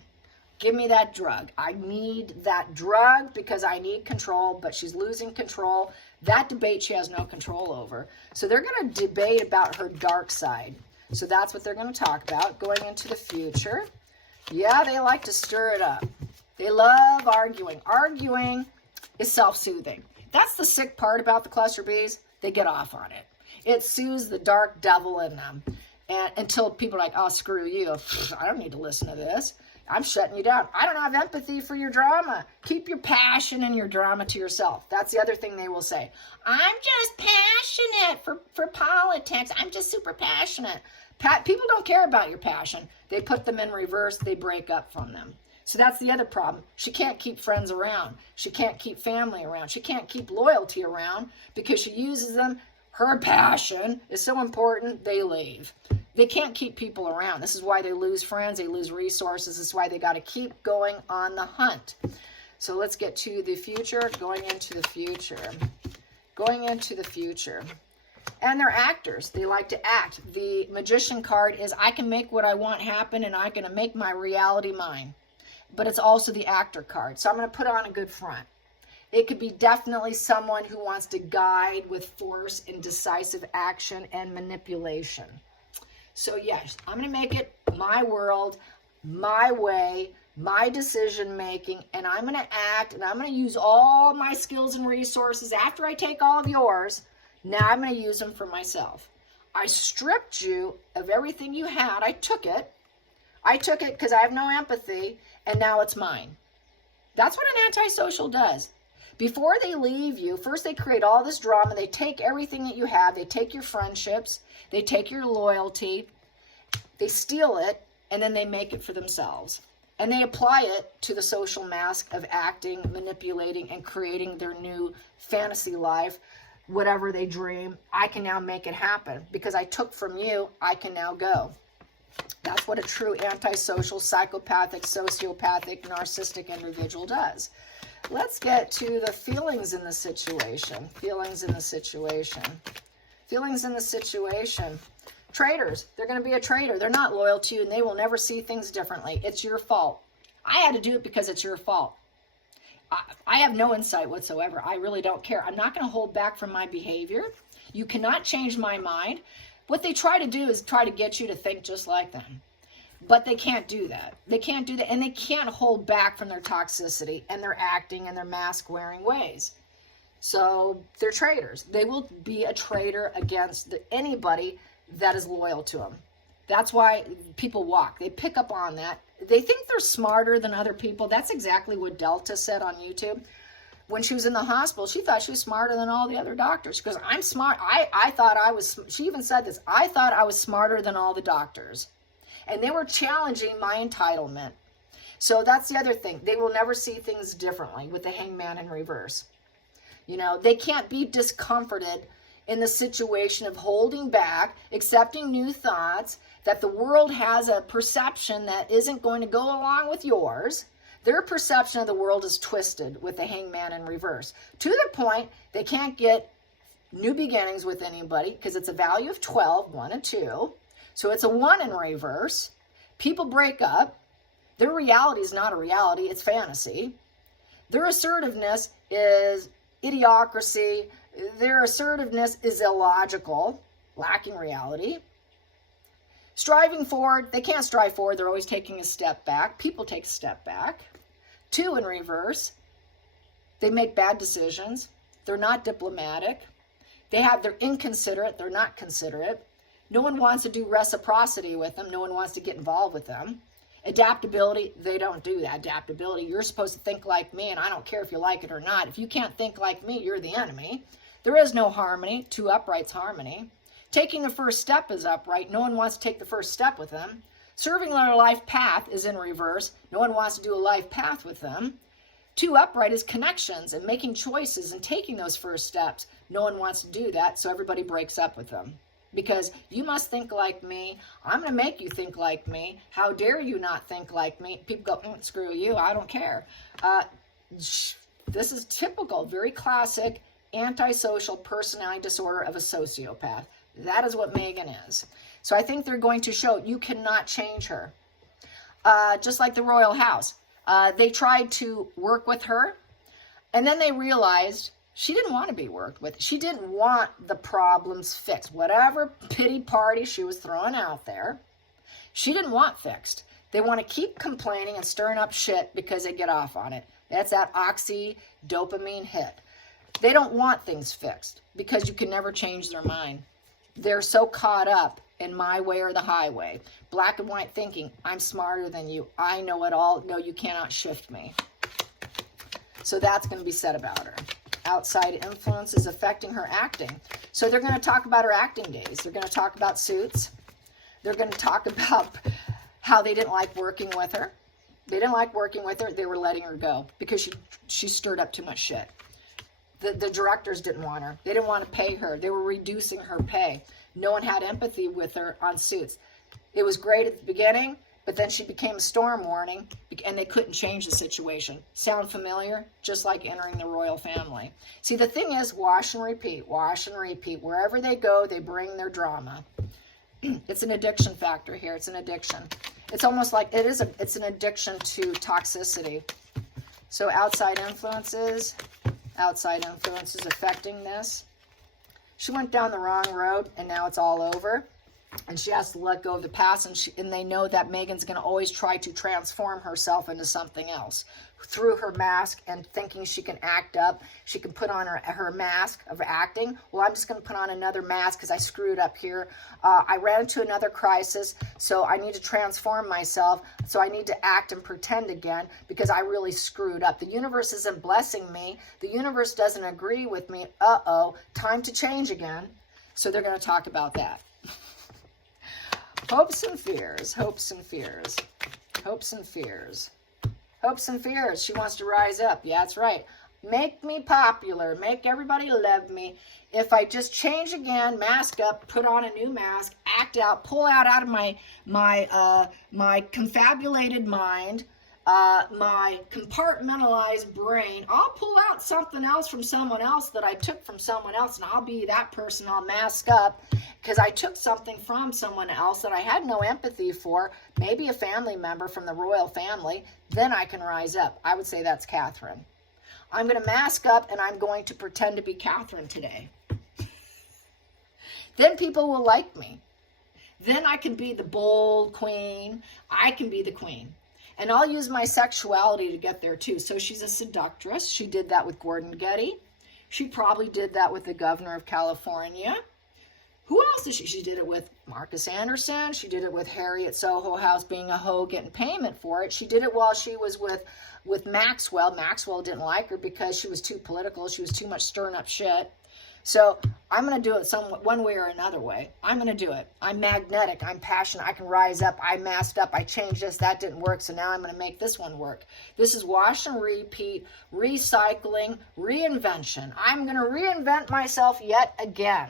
Give me that drug. I need that drug because I need control, but she's losing control. That debate she has no control over. So they're going to debate about her dark side. So that's what they're going to talk about going into the future. Yeah, they like to stir it up. They love arguing. Arguing is self-soothing. That's the sick part about the cluster bees. They get off on it. It soothes the dark devil in them. And until people are like, oh, screw you. I don't need to listen to this. I'm shutting you down. I don't have empathy for your drama. Keep your passion and your drama to yourself. That's the other thing they will say. I'm just passionate for politics. I'm just super passionate. People don't care about your passion. They put them in reverse. They break up from them. So that's the other problem. She can't keep friends around. She can't keep family around. She can't keep loyalty around because she uses them. Her passion is so important, they leave. They can't keep people around. This is why they lose friends, they lose resources. This is why they got to keep going on the hunt. So let's get to the future, going into the future. going into the future. And they're actors. They like to act. The Magician card is, I can make what I want happen and I'm going to make my reality mine. But it's also the actor card. So I'm going to put on a good front. It could be definitely someone who wants to guide with force and decisive action and manipulation. So yes, I'm going to make it my world, my way, my decision making, and I'm going to act, and I'm going to use all my skills and resources after I take all of yours. Now I'm going to use them for myself. I stripped you of everything you had. I took it. I took it because I have no empathy, and now it's mine. That's what an antisocial does. Before they leave you, first they create all this drama. They take everything that you have. They take your friendships. They take your loyalty. They steal it, and then they make it for themselves. And they apply it to the social mask of acting, manipulating, and creating their new fantasy life. Whatever they dream, I can now make it happen. Because I took from you, I can now go. That's what a true antisocial, psychopathic, sociopathic, narcissistic individual does. Let's get to the feelings in the situation. Feelings in the situation. Feelings in the situation. Traitors. They're going to be a traitor. They're not loyal to you, and they will never see things differently. It's your fault. I had to do it because it's your fault. I have no insight whatsoever. I really don't care. I'm not going to hold back from my behavior. You cannot change my mind. What they try to do is try to get you to think just like them. But they can't do that. They can't do that, and they can't hold back from their toxicity and their acting and their mask-wearing ways. So they're traitors. They will be a traitor against anybody that is loyal to them. That's why people walk. They pick up on that. They think they're smarter than other people. That's exactly what Delta said on YouTube. When she was in the hospital, she thought she was smarter than all the other doctors. She goes, I'm smart. I thought I was, she even said this, I thought I was smarter than all the doctors. And they were challenging my entitlement. So that's the other thing. They will never see things differently with the hangman in reverse. You know, they can't be discomforted in the situation of holding back, accepting new thoughts, that the world has a perception that isn't going to go along with yours. Their perception of the world is twisted with the hangman in reverse, to the point they can't get new beginnings with anybody because it's a value of 12, 1 and 2. So it's a 1 in reverse. People break up. Their reality is not a reality, it's fantasy. Their assertiveness is idiocracy. Their assertiveness is illogical, lacking reality. Striving forward, they can't strive forward. They're always taking a step back. People take a step back. 2 in reverse. They make bad decisions. They're not diplomatic. They're inconsiderate. They're not considerate. No one wants to do reciprocity with them. No one wants to get involved with them. Adaptability, they don't do that. Adaptability, you're supposed to think like me, and I don't care if you like it or not. If you can't think like me, you're the enemy. There is no harmony. 2 upright's harmony. Taking the first step is upright. No one wants to take the first step with them. Serving their life path is in reverse. No one wants to do a life path with them. 2 upright is connections and making choices and taking those first steps. No one wants to do that, so everybody breaks up with them. Because you must think like me. I'm going to make you think like me. How dare you not think like me? People go, screw you, I don't care. This is typical, very classic antisocial personality disorder of a sociopath. That is what Meghan is. So I think they're going to show you cannot change her. Just like the royal house. They tried to work with her, and then they realized she didn't want to be worked with. She didn't want the problems fixed. Whatever pity party she was throwing out there, she didn't want fixed. They want to keep complaining and stirring up shit because they get off on it. That's that oxy-dopamine hit. They don't want things fixed because you can never change their mind. They're so caught up in my way or the highway. Black and white thinking, I'm smarter than you. I know it all. No, you cannot shift me. So that's going to be said about her. Outside influence is affecting her acting. So they're going to talk about her acting days. They're going to talk about Suits. They're going to talk about how they didn't like working with her. They didn't like working with her. They were letting her go because she stirred up too much shit. The directors didn't want her. They didn't want to pay her. They were reducing her pay. No one had empathy with her on Suits. It was great at the beginning, But then she became a storm warning, and they couldn't change the situation. Sound familiar? Just like entering the royal family. See, the thing is, wash and repeat, wash and repeat. Wherever they go, they bring their drama. It's an addiction factor here. It's an addiction. It's almost like it's an addiction to toxicity. So outside influences affecting this. She went down the wrong road, and now it's all over. And she has to let go of the past, and they know that Meghan's going to always try to transform herself into something else through her mask and thinking she can act up. She can put on her mask of acting. Well, I'm just going to put on another mask because I screwed up here. I ran into another crisis, so I need to transform myself. So I need to act and pretend again because I really screwed up. The universe isn't blessing me. The universe doesn't agree with me. Uh-oh, time to change again. So they're going to talk about that. Hopes and fears, hopes and fears, hopes and fears, hopes and fears. She wants to rise up. Yeah, that's right. Make me popular. Make everybody love me. If I just change again, mask up, put on a new mask, act out, pull out of my confabulated mind, my compartmentalized brain, I'll pull out something else from someone else that I took from someone else, and I'll be that person. I'll mask up because I took something from someone else that I had no empathy for, maybe a family member from the royal family. Then I can rise up. I would say that's Catherine. I'm going to mask up, and I'm going to pretend to be Catherine today. Then people will like me. Then I can be the bold queen. I can be the queen. And I'll use my sexuality to get there too. So she's a seductress. She did that with Gordon Getty. She probably did that with the governor of California. Who else did she? She did it with Marcus Anderson. She did it with Harry at Soho House being a hoe, getting payment for it. She did it while she was with Maxwell. Maxwell didn't like her because she was too political. She was too much stirring up shit. So I'm going to do it one way or another way. I'm going to do it. I'm magnetic. I'm passionate. I can rise up. I masked up. I changed this. That didn't work. So now I'm going to make this one work. This is wash and repeat, recycling, reinvention. I'm going to reinvent myself yet again.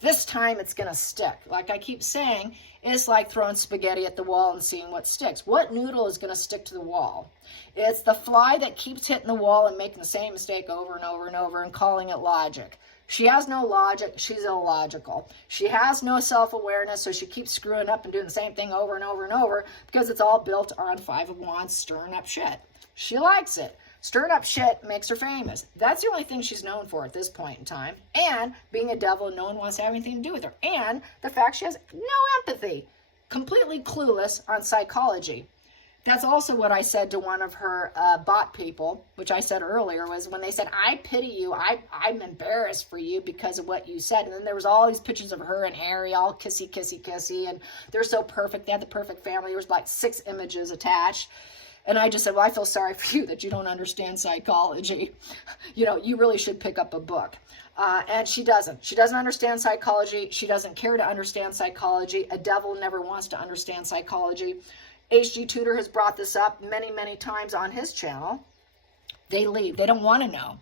This time it's going to stick. Like I keep saying, it's like throwing spaghetti at the wall and seeing what sticks. What noodle is going to stick to the wall? It's the fly that keeps hitting the wall and making the same mistake over and over and over and calling it logic. She has no logic. She's illogical. She has no self-awareness, so she keeps screwing up and doing the same thing over and over and over because it's all built on Five of Wands stirring up shit. She likes it. Stirring up shit makes her famous. That's the only thing she's known for at this point in time. And being a devil, no one wants to have anything to do with her. And the fact she has no empathy. Completely clueless on psychology. That's also what I said to one of her bot people, which I said earlier, was when they said, I pity you, I'm embarrassed for you because of what you said. And then there was all these pictures of her and Harry, all kissy, kissy, kissy, and they're so perfect. They had the perfect family. There was like 6 images attached. And I just said, well, I feel sorry for you that you don't understand psychology. You know, you really should pick up a book. And she doesn't. She doesn't understand psychology. She doesn't care to understand psychology. A devil never wants to understand psychology. HG Tudor has brought this up many, many times on his channel. They leave. They don't want to know.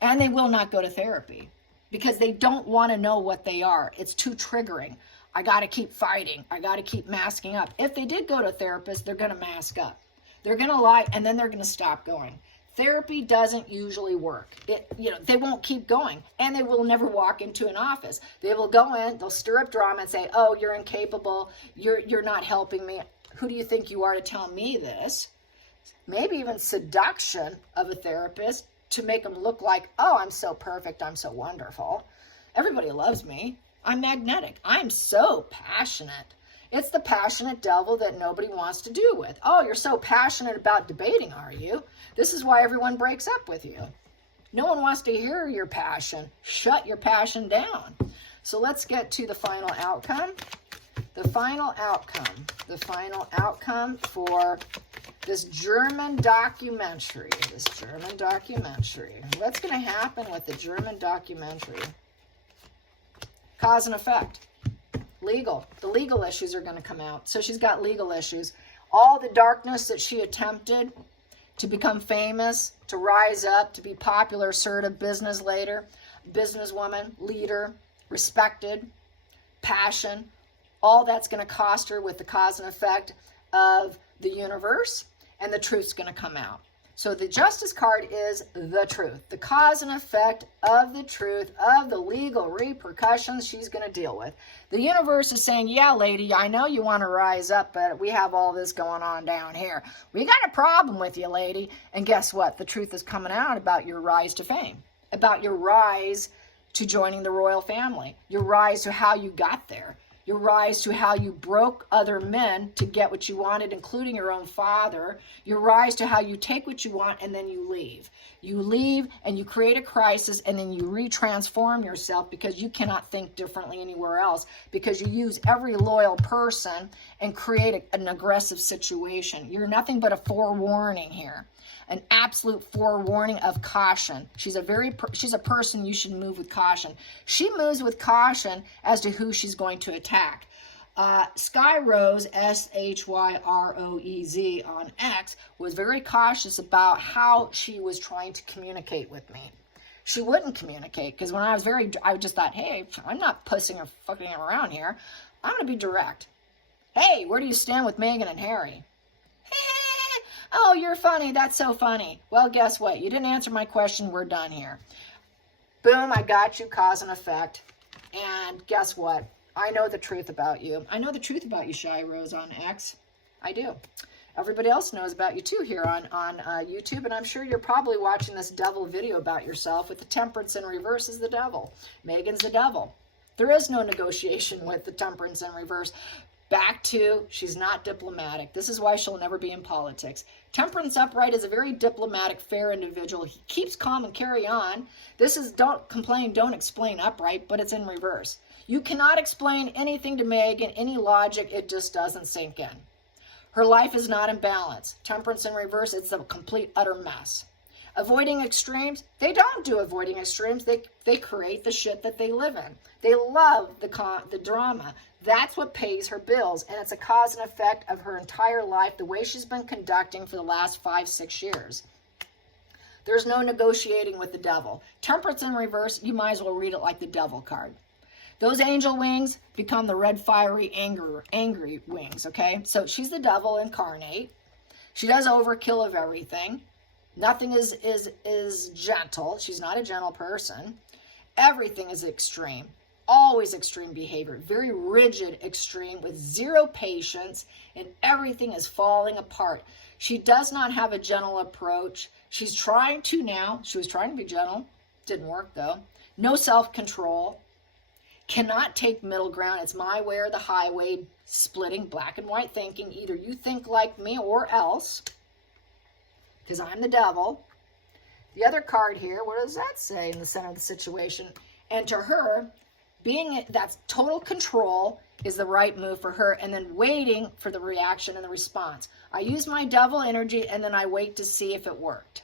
And they will not go to therapy because they don't want to know what they are. It's too triggering. I got to keep fighting. I got to keep masking up. If they did go to a therapist, they're going to mask up. They're going to lie, and then they're going to stop going. Therapy doesn't usually work. They won't keep going, and they will never walk into an office. They will go in, they'll stir up drama and say, oh, you're incapable. You're not helping me. Who do you think you are to tell me this? Maybe even seduction of a therapist to make them look like, oh, I'm so perfect. I'm so wonderful. Everybody loves me. I'm magnetic. I'm so passionate. It's the passionate devil that nobody wants to deal with. Oh, you're so passionate about debating, are you? This is why everyone breaks up with you. No one wants to hear your passion. Shut your passion down. So let's get to the final outcome. The final outcome for this German documentary. What's going to happen with the German documentary? Cause and effect. Legal. The legal issues are going to come out. So she's got legal issues. All the darkness that she attempted to become famous, to rise up, to be popular, assertive, businesswoman, leader, respected, passion, all that's going to cost her with the cause and effect. of the universe, and the truth's going to come out. So the Justice card is the truth, the cause and effect of the truth, of the legal repercussions she's going to deal with. The universe is saying, yeah, lady, I know you want to rise up, but we have all this going on down here. We got a problem with you, lady. And guess what? The truth is coming out about your rise to fame, about your rise to joining the royal family, your rise to how you got there, your rise to how you broke other men to get what you wanted, including your own father, your rise to how you take what you want and then you leave. You leave and you create a crisis and then you retransform yourself because you cannot think differently anywhere else, because you use every loyal person and create an aggressive situation. You're nothing but a forewarning here. An absolute forewarning of caution. She's a person you should move with caution. She moves with caution as to who she's going to attack. Shyroez, Shyroez on X, was very cautious about how she was trying to communicate with me. She wouldn't communicate because when I just thought, hey, I'm not pussing or fucking around here. I'm going to be direct. Hey, where do you stand with Meghan and Harry? Oh, you're funny. That's so funny. Well, guess what? You didn't answer my question. We're done here. Boom, I got you, cause and effect. And guess what? I know the truth about you. I know the truth about you, Shyroez on X. I do. Everybody else knows about you too here on YouTube, and I'm sure you're probably watching this devil video about yourself with the temperance in reverse is the devil. Meghan's the devil. There is no negotiation with the temperance in reverse. Back to, she's not diplomatic. This is why she'll never be in politics. Temperance upright is a very diplomatic, fair individual. He keeps calm and carry on. This is don't complain, don't explain upright, but it's in reverse. You cannot explain anything to Meghan, any logic, it just doesn't sink in. Her life is not in balance. Temperance in reverse, it's a complete, utter mess. Avoiding extremes, they don't do avoiding extremes. They create the shit that they live in. They love the drama. That's what pays her bills, and it's a cause and effect of her entire life, the way she's been conducting for the last 5-6 years. There's no negotiating with the devil. Temperance in reverse, you might as well read it like the devil card. Those angel wings become the red, fiery, angry wings, okay? So she's the devil incarnate. She does overkill of everything. Nothing is gentle. She's not a gentle person. Everything is extreme. Always extreme behavior. Very rigid extreme with zero patience, and everything is falling apart. She does not have a gentle approach. She's trying to now. She was trying to be gentle. Didn't work though. No self-control. Cannot take middle ground. It's my way or the highway, splitting black and white thinking. Either you think like me or else, because I'm the devil. The other card here, what does that say in the center of the situation? And to her, that's total control is the right move for her, and then waiting for the reaction and the response. I use my devil energy, and then I wait to see if it worked.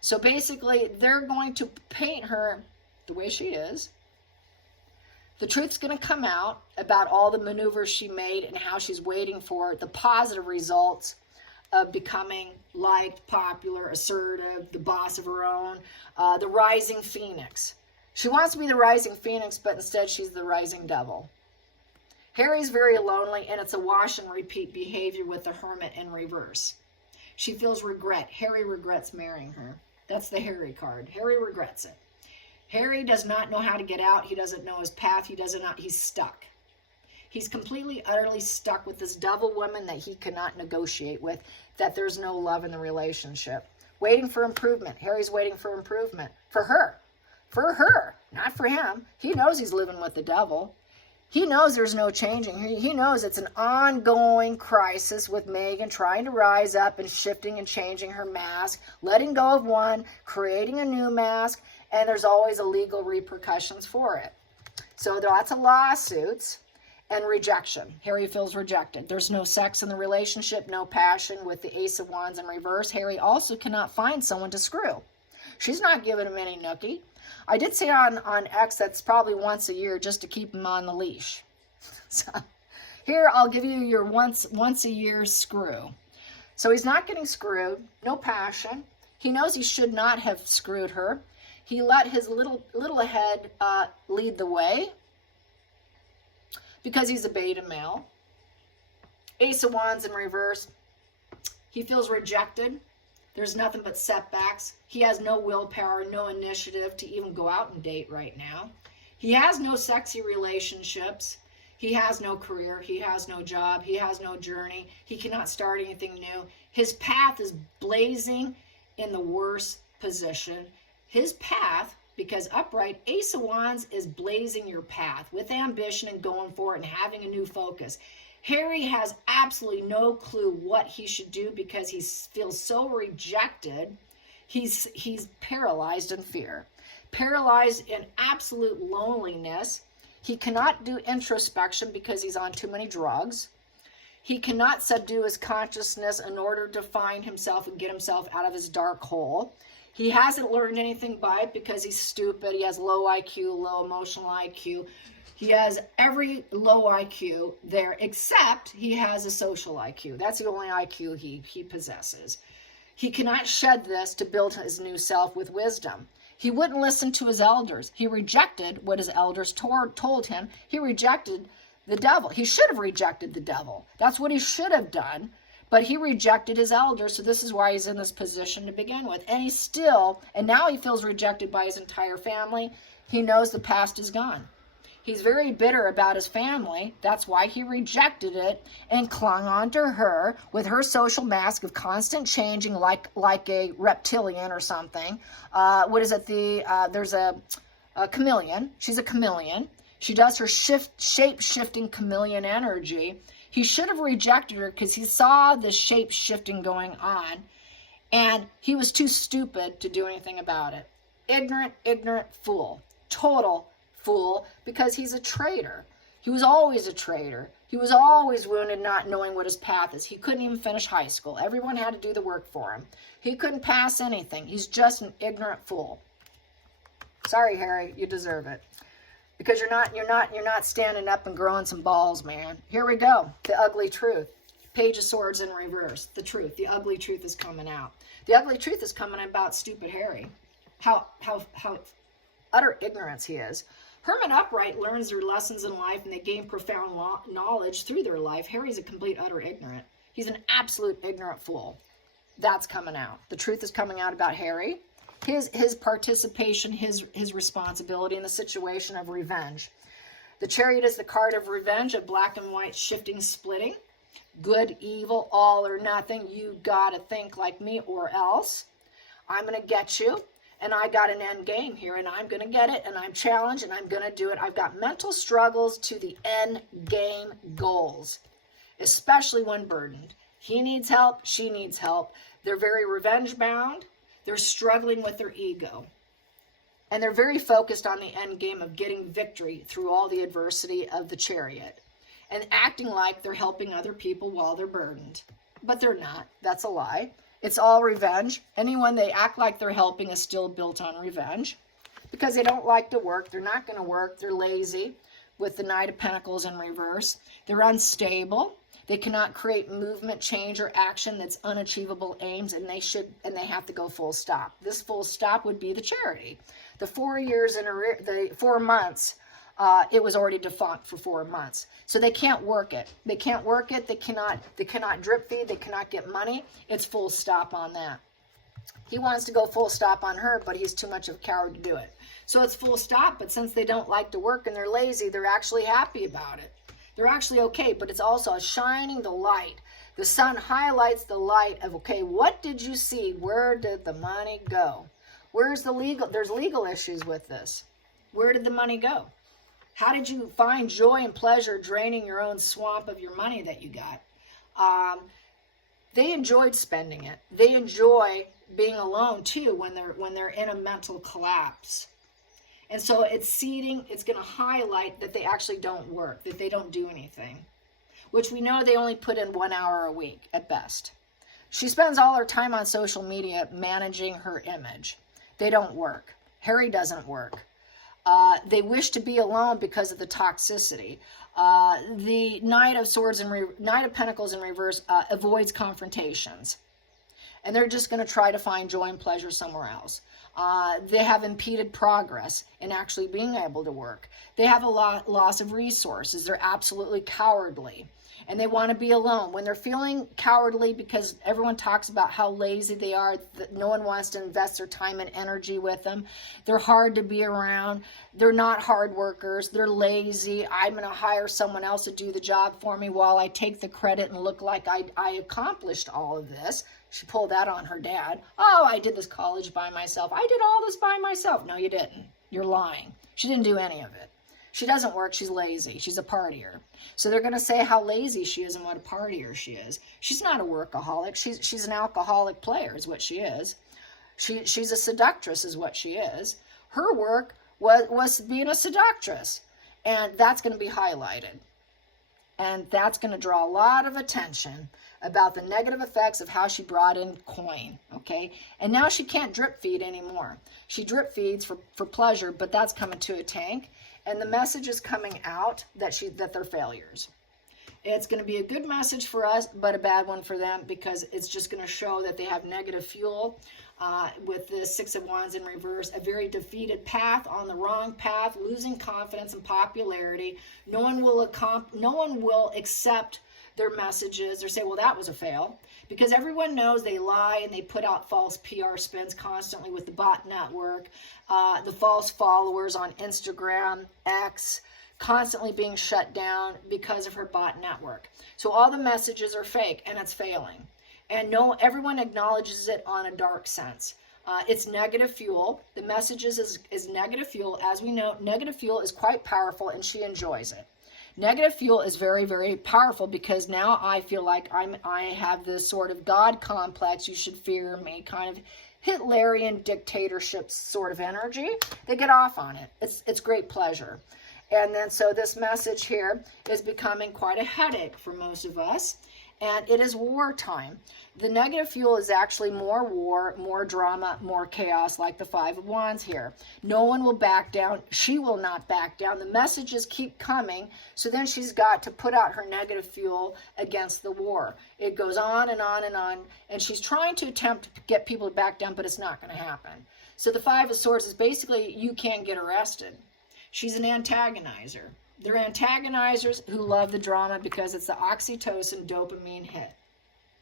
So basically, they're going to paint her the way she is. The truth's going to come out about all the maneuvers she made and how she's waiting for the positive results of becoming liked, popular, assertive, the boss of her own, the rising phoenix. She wants to be the rising phoenix, but instead she's the rising devil. Harry's very lonely, and it's a wash and repeat behavior with the hermit in reverse. She feels regret. Harry regrets marrying her. That's the Harry card. Harry regrets it. Harry does not know how to get out. He doesn't know his path. He's stuck. He's completely, utterly stuck with this devil woman that he cannot negotiate with, that there's no love in the relationship. Waiting for improvement. Harry's waiting for improvement. For her. For her, not for him. He knows he's living with the devil. He knows there's no changing. He knows it's an ongoing crisis with Meghan trying to rise up and shifting and changing her mask, letting go of one, creating a new mask, and there's always illegal repercussions for it. So there are lots of lawsuits and rejection. Harry feels rejected. There's no sex in the relationship, no passion with the Ace of Wands in reverse. Harry also cannot find someone to screw. She's not giving him any nookie. I did say on X that's probably once a year just to keep him on the leash. So here I'll give you your once a year screw. So he's not getting screwed, no passion. He knows he should not have screwed her. He let his little head lead the way because he's a beta male. Ace of Wands in reverse. He feels rejected. There's nothing but setbacks. He has no willpower, no initiative to even go out and date right now. He has no sexy relationships. He has no career. He has no job. He has no journey. He cannot start anything new. His path is blazing in the worst position. His path, because upright, Ace of Wands is blazing your path with ambition and going for it and having a new focus. Harry has absolutely no clue what he should do because he feels so rejected. He's paralyzed in fear, paralyzed in absolute loneliness. He cannot do introspection because he's on too many drugs. He cannot subdue his consciousness in order to find himself and get himself out of his dark hole. He hasn't learned anything by it because he's stupid. He has low IQ, low emotional IQ. He has every low IQ there, except he has a social IQ. That's the only IQ he possesses. He cannot shed this to build his new self with wisdom. He wouldn't listen to his elders. He rejected what his elders told him. He rejected the devil. He should have rejected the devil. That's what he should have done. But he rejected his elders, so this is why he's in this position to begin with. And now he feels rejected by his entire family. He knows the past is gone. He's very bitter about his family. That's why he rejected it and clung on to her with her social mask of constant changing like a reptilian or something. What is it? There's a chameleon. She's a chameleon. She does her shape-shifting chameleon energy. He should have rejected her because he saw this shape-shifting going on, and he was too stupid to do anything about it. Ignorant fool. Total fool, because he's a traitor. He was always a traitor. He was always wounded, not knowing what his path is. He couldn't even finish high school. Everyone had to do the work for him. He couldn't pass anything. He's just an ignorant fool. Sorry, Harry, you deserve it. Because you're not standing up and growing some balls, man. Here we go. The ugly truth. Page of Swords in reverse. The truth. The ugly truth is coming out. The ugly truth is coming about stupid Harry. How utter ignorance he is. Hermit upright learns their lessons in life and they gain profound knowledge through their life. Harry's a complete utter ignorant. He's an absolute ignorant fool. That's coming out. The truth is coming out about Harry. His participation, his responsibility in the situation of revenge. The Chariot is the card of revenge, of black and white shifting, splitting. Good, evil, all or nothing. You gotta think like me or else. I'm gonna get you. And I got an end game here, and I'm going to get it, and I'm challenged, and I'm going to do it. I've got mental struggles to the end game goals, especially when burdened. He needs help. She needs help. They're very revenge bound. They're struggling with their ego. And they're very focused on the end game of getting victory through all the adversity of the Chariot and acting like they're helping other people while they're burdened. But they're not. That's a lie. It's all revenge. Anyone they act like they're helping is still built on revenge because they don't like to work. They're not going to work. They're lazy with the Knight of Pentacles in reverse. They're unstable. They cannot create movement, change, or action that's unachievable aims, and they have to go full stop. This full stop would be the Charity. The 4 years the 4 months, it was already defunct for 4 months. So they can't work it. They can't work it. They cannot drip feed. They cannot get money. It's full stop on that. He wants to go full stop on her, but he's too much of a coward to do it. So it's full stop, but since they don't like to work and they're lazy, they're actually happy about it. They're actually okay, but it's also shining the light. The sun highlights the light of, okay, what did you see? Where did the money go? Where's the legal? There's legal issues with this. Where did the money go? How did you find joy and pleasure draining your own swamp of your money that you got? They enjoyed spending it. They enjoy being alone too when they're in a mental collapse. And so it's seeding, it's going to highlight that they actually don't work, that they don't do anything, which we know they only put in 1 hour a week at best. She spends all her time on social media managing her image. They don't work. Harry doesn't work. They wish to be alone because of the toxicity. The Knight of Pentacles in reverse avoids confrontations. And they're just going to try to find joy and pleasure somewhere else. They have impeded progress in actually being able to work. They have a loss of resources. They're absolutely cowardly. and they want to be alone. When they're feeling cowardly because everyone talks about how lazy they are, that no one wants to invest their time and energy with them, they're hard to be around, they're not hard workers, they're lazy, I'm going to hire someone else to do the job for me while I take the credit and look like I accomplished all of this. She pulled that on her dad. Oh, I did this college by myself. I did all this by myself. No, you didn't. You're lying. She didn't do any of it. She doesn't work. She's lazy. She's a partier. So they're going to say how lazy she is and what a partier she is. She's not a workaholic. She's an alcoholic player is what she is. She's a seductress is what she is. Her work was being a seductress. And that's going to be highlighted. And that's going to draw a lot of attention about the negative effects of how she brought in coin, okay? And now she can't drip feed anymore. She drip feeds for pleasure, but that's coming to a tank. And the message is coming out that they're failures. It's going to be a good message for us, but a bad one for them, because it's just going to show that they have negative fuel with the Six of Wands in reverse, a very defeated path, on the wrong path, losing confidence and popularity. No one will accept their messages or say, well, that was a fail, because everyone knows they lie and they put out false PR spins constantly with the bot network, the false followers on Instagram, X, constantly being shut down because of her bot network. So all the messages are fake and it's failing. And everyone acknowledges it on a dark sense. It's negative fuel. The messages is negative fuel. As we know, negative fuel is quite powerful and she enjoys it. Negative fuel is very, very powerful, because now I feel like I have this sort of God complex, you should fear me, kind of Hitlerian dictatorship sort of energy. They get off on it. It's great pleasure. And then so this message here is becoming quite a headache for most of us. And it is wartime. The negative fuel is actually more war, more drama, more chaos, like the Five of Wands here. No one will back down. She will not back down. The messages keep coming. So then she's got to put out her negative fuel against the war. It goes on and on and on. And she's trying to attempt to get people to back down, but it's not going to happen. So the Five of Swords is basically, you can't get arrested. She's an antagonizer. They're antagonizers who love the drama because it's the oxytocin dopamine hit,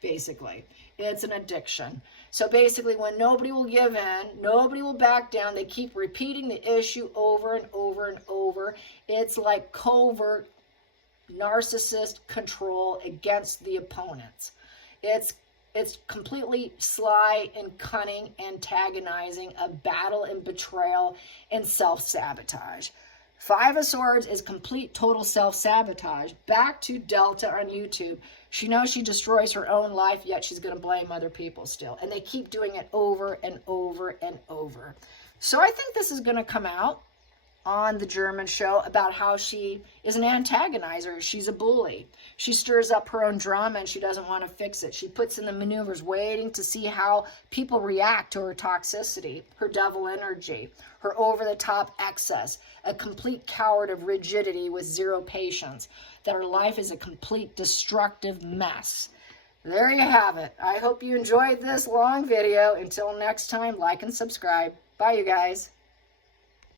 basically. It's an addiction. So basically, when nobody will give in, nobody will back down, they keep repeating the issue over and over and over. It's like covert narcissist control against the opponents. It's completely sly and cunning, antagonizing, a battle and betrayal and self-sabotage. Five of Swords is complete, total self-sabotage. Back to Delta on YouTube. She knows she destroys her own life, yet she's going to blame other people still. And they keep doing it over and over and over. So I think this is going to come out on the German show about how she is an antagonizer. She's a bully. She stirs up her own drama and she doesn't want to fix it. She puts in the maneuvers waiting to see how people react to her toxicity, her devil energy, her over-the-top excess, a complete coward of rigidity with zero patience, that her life is a complete destructive mess. There you have it. I hope you enjoyed this long video. Until next time, like and subscribe. Bye, you guys.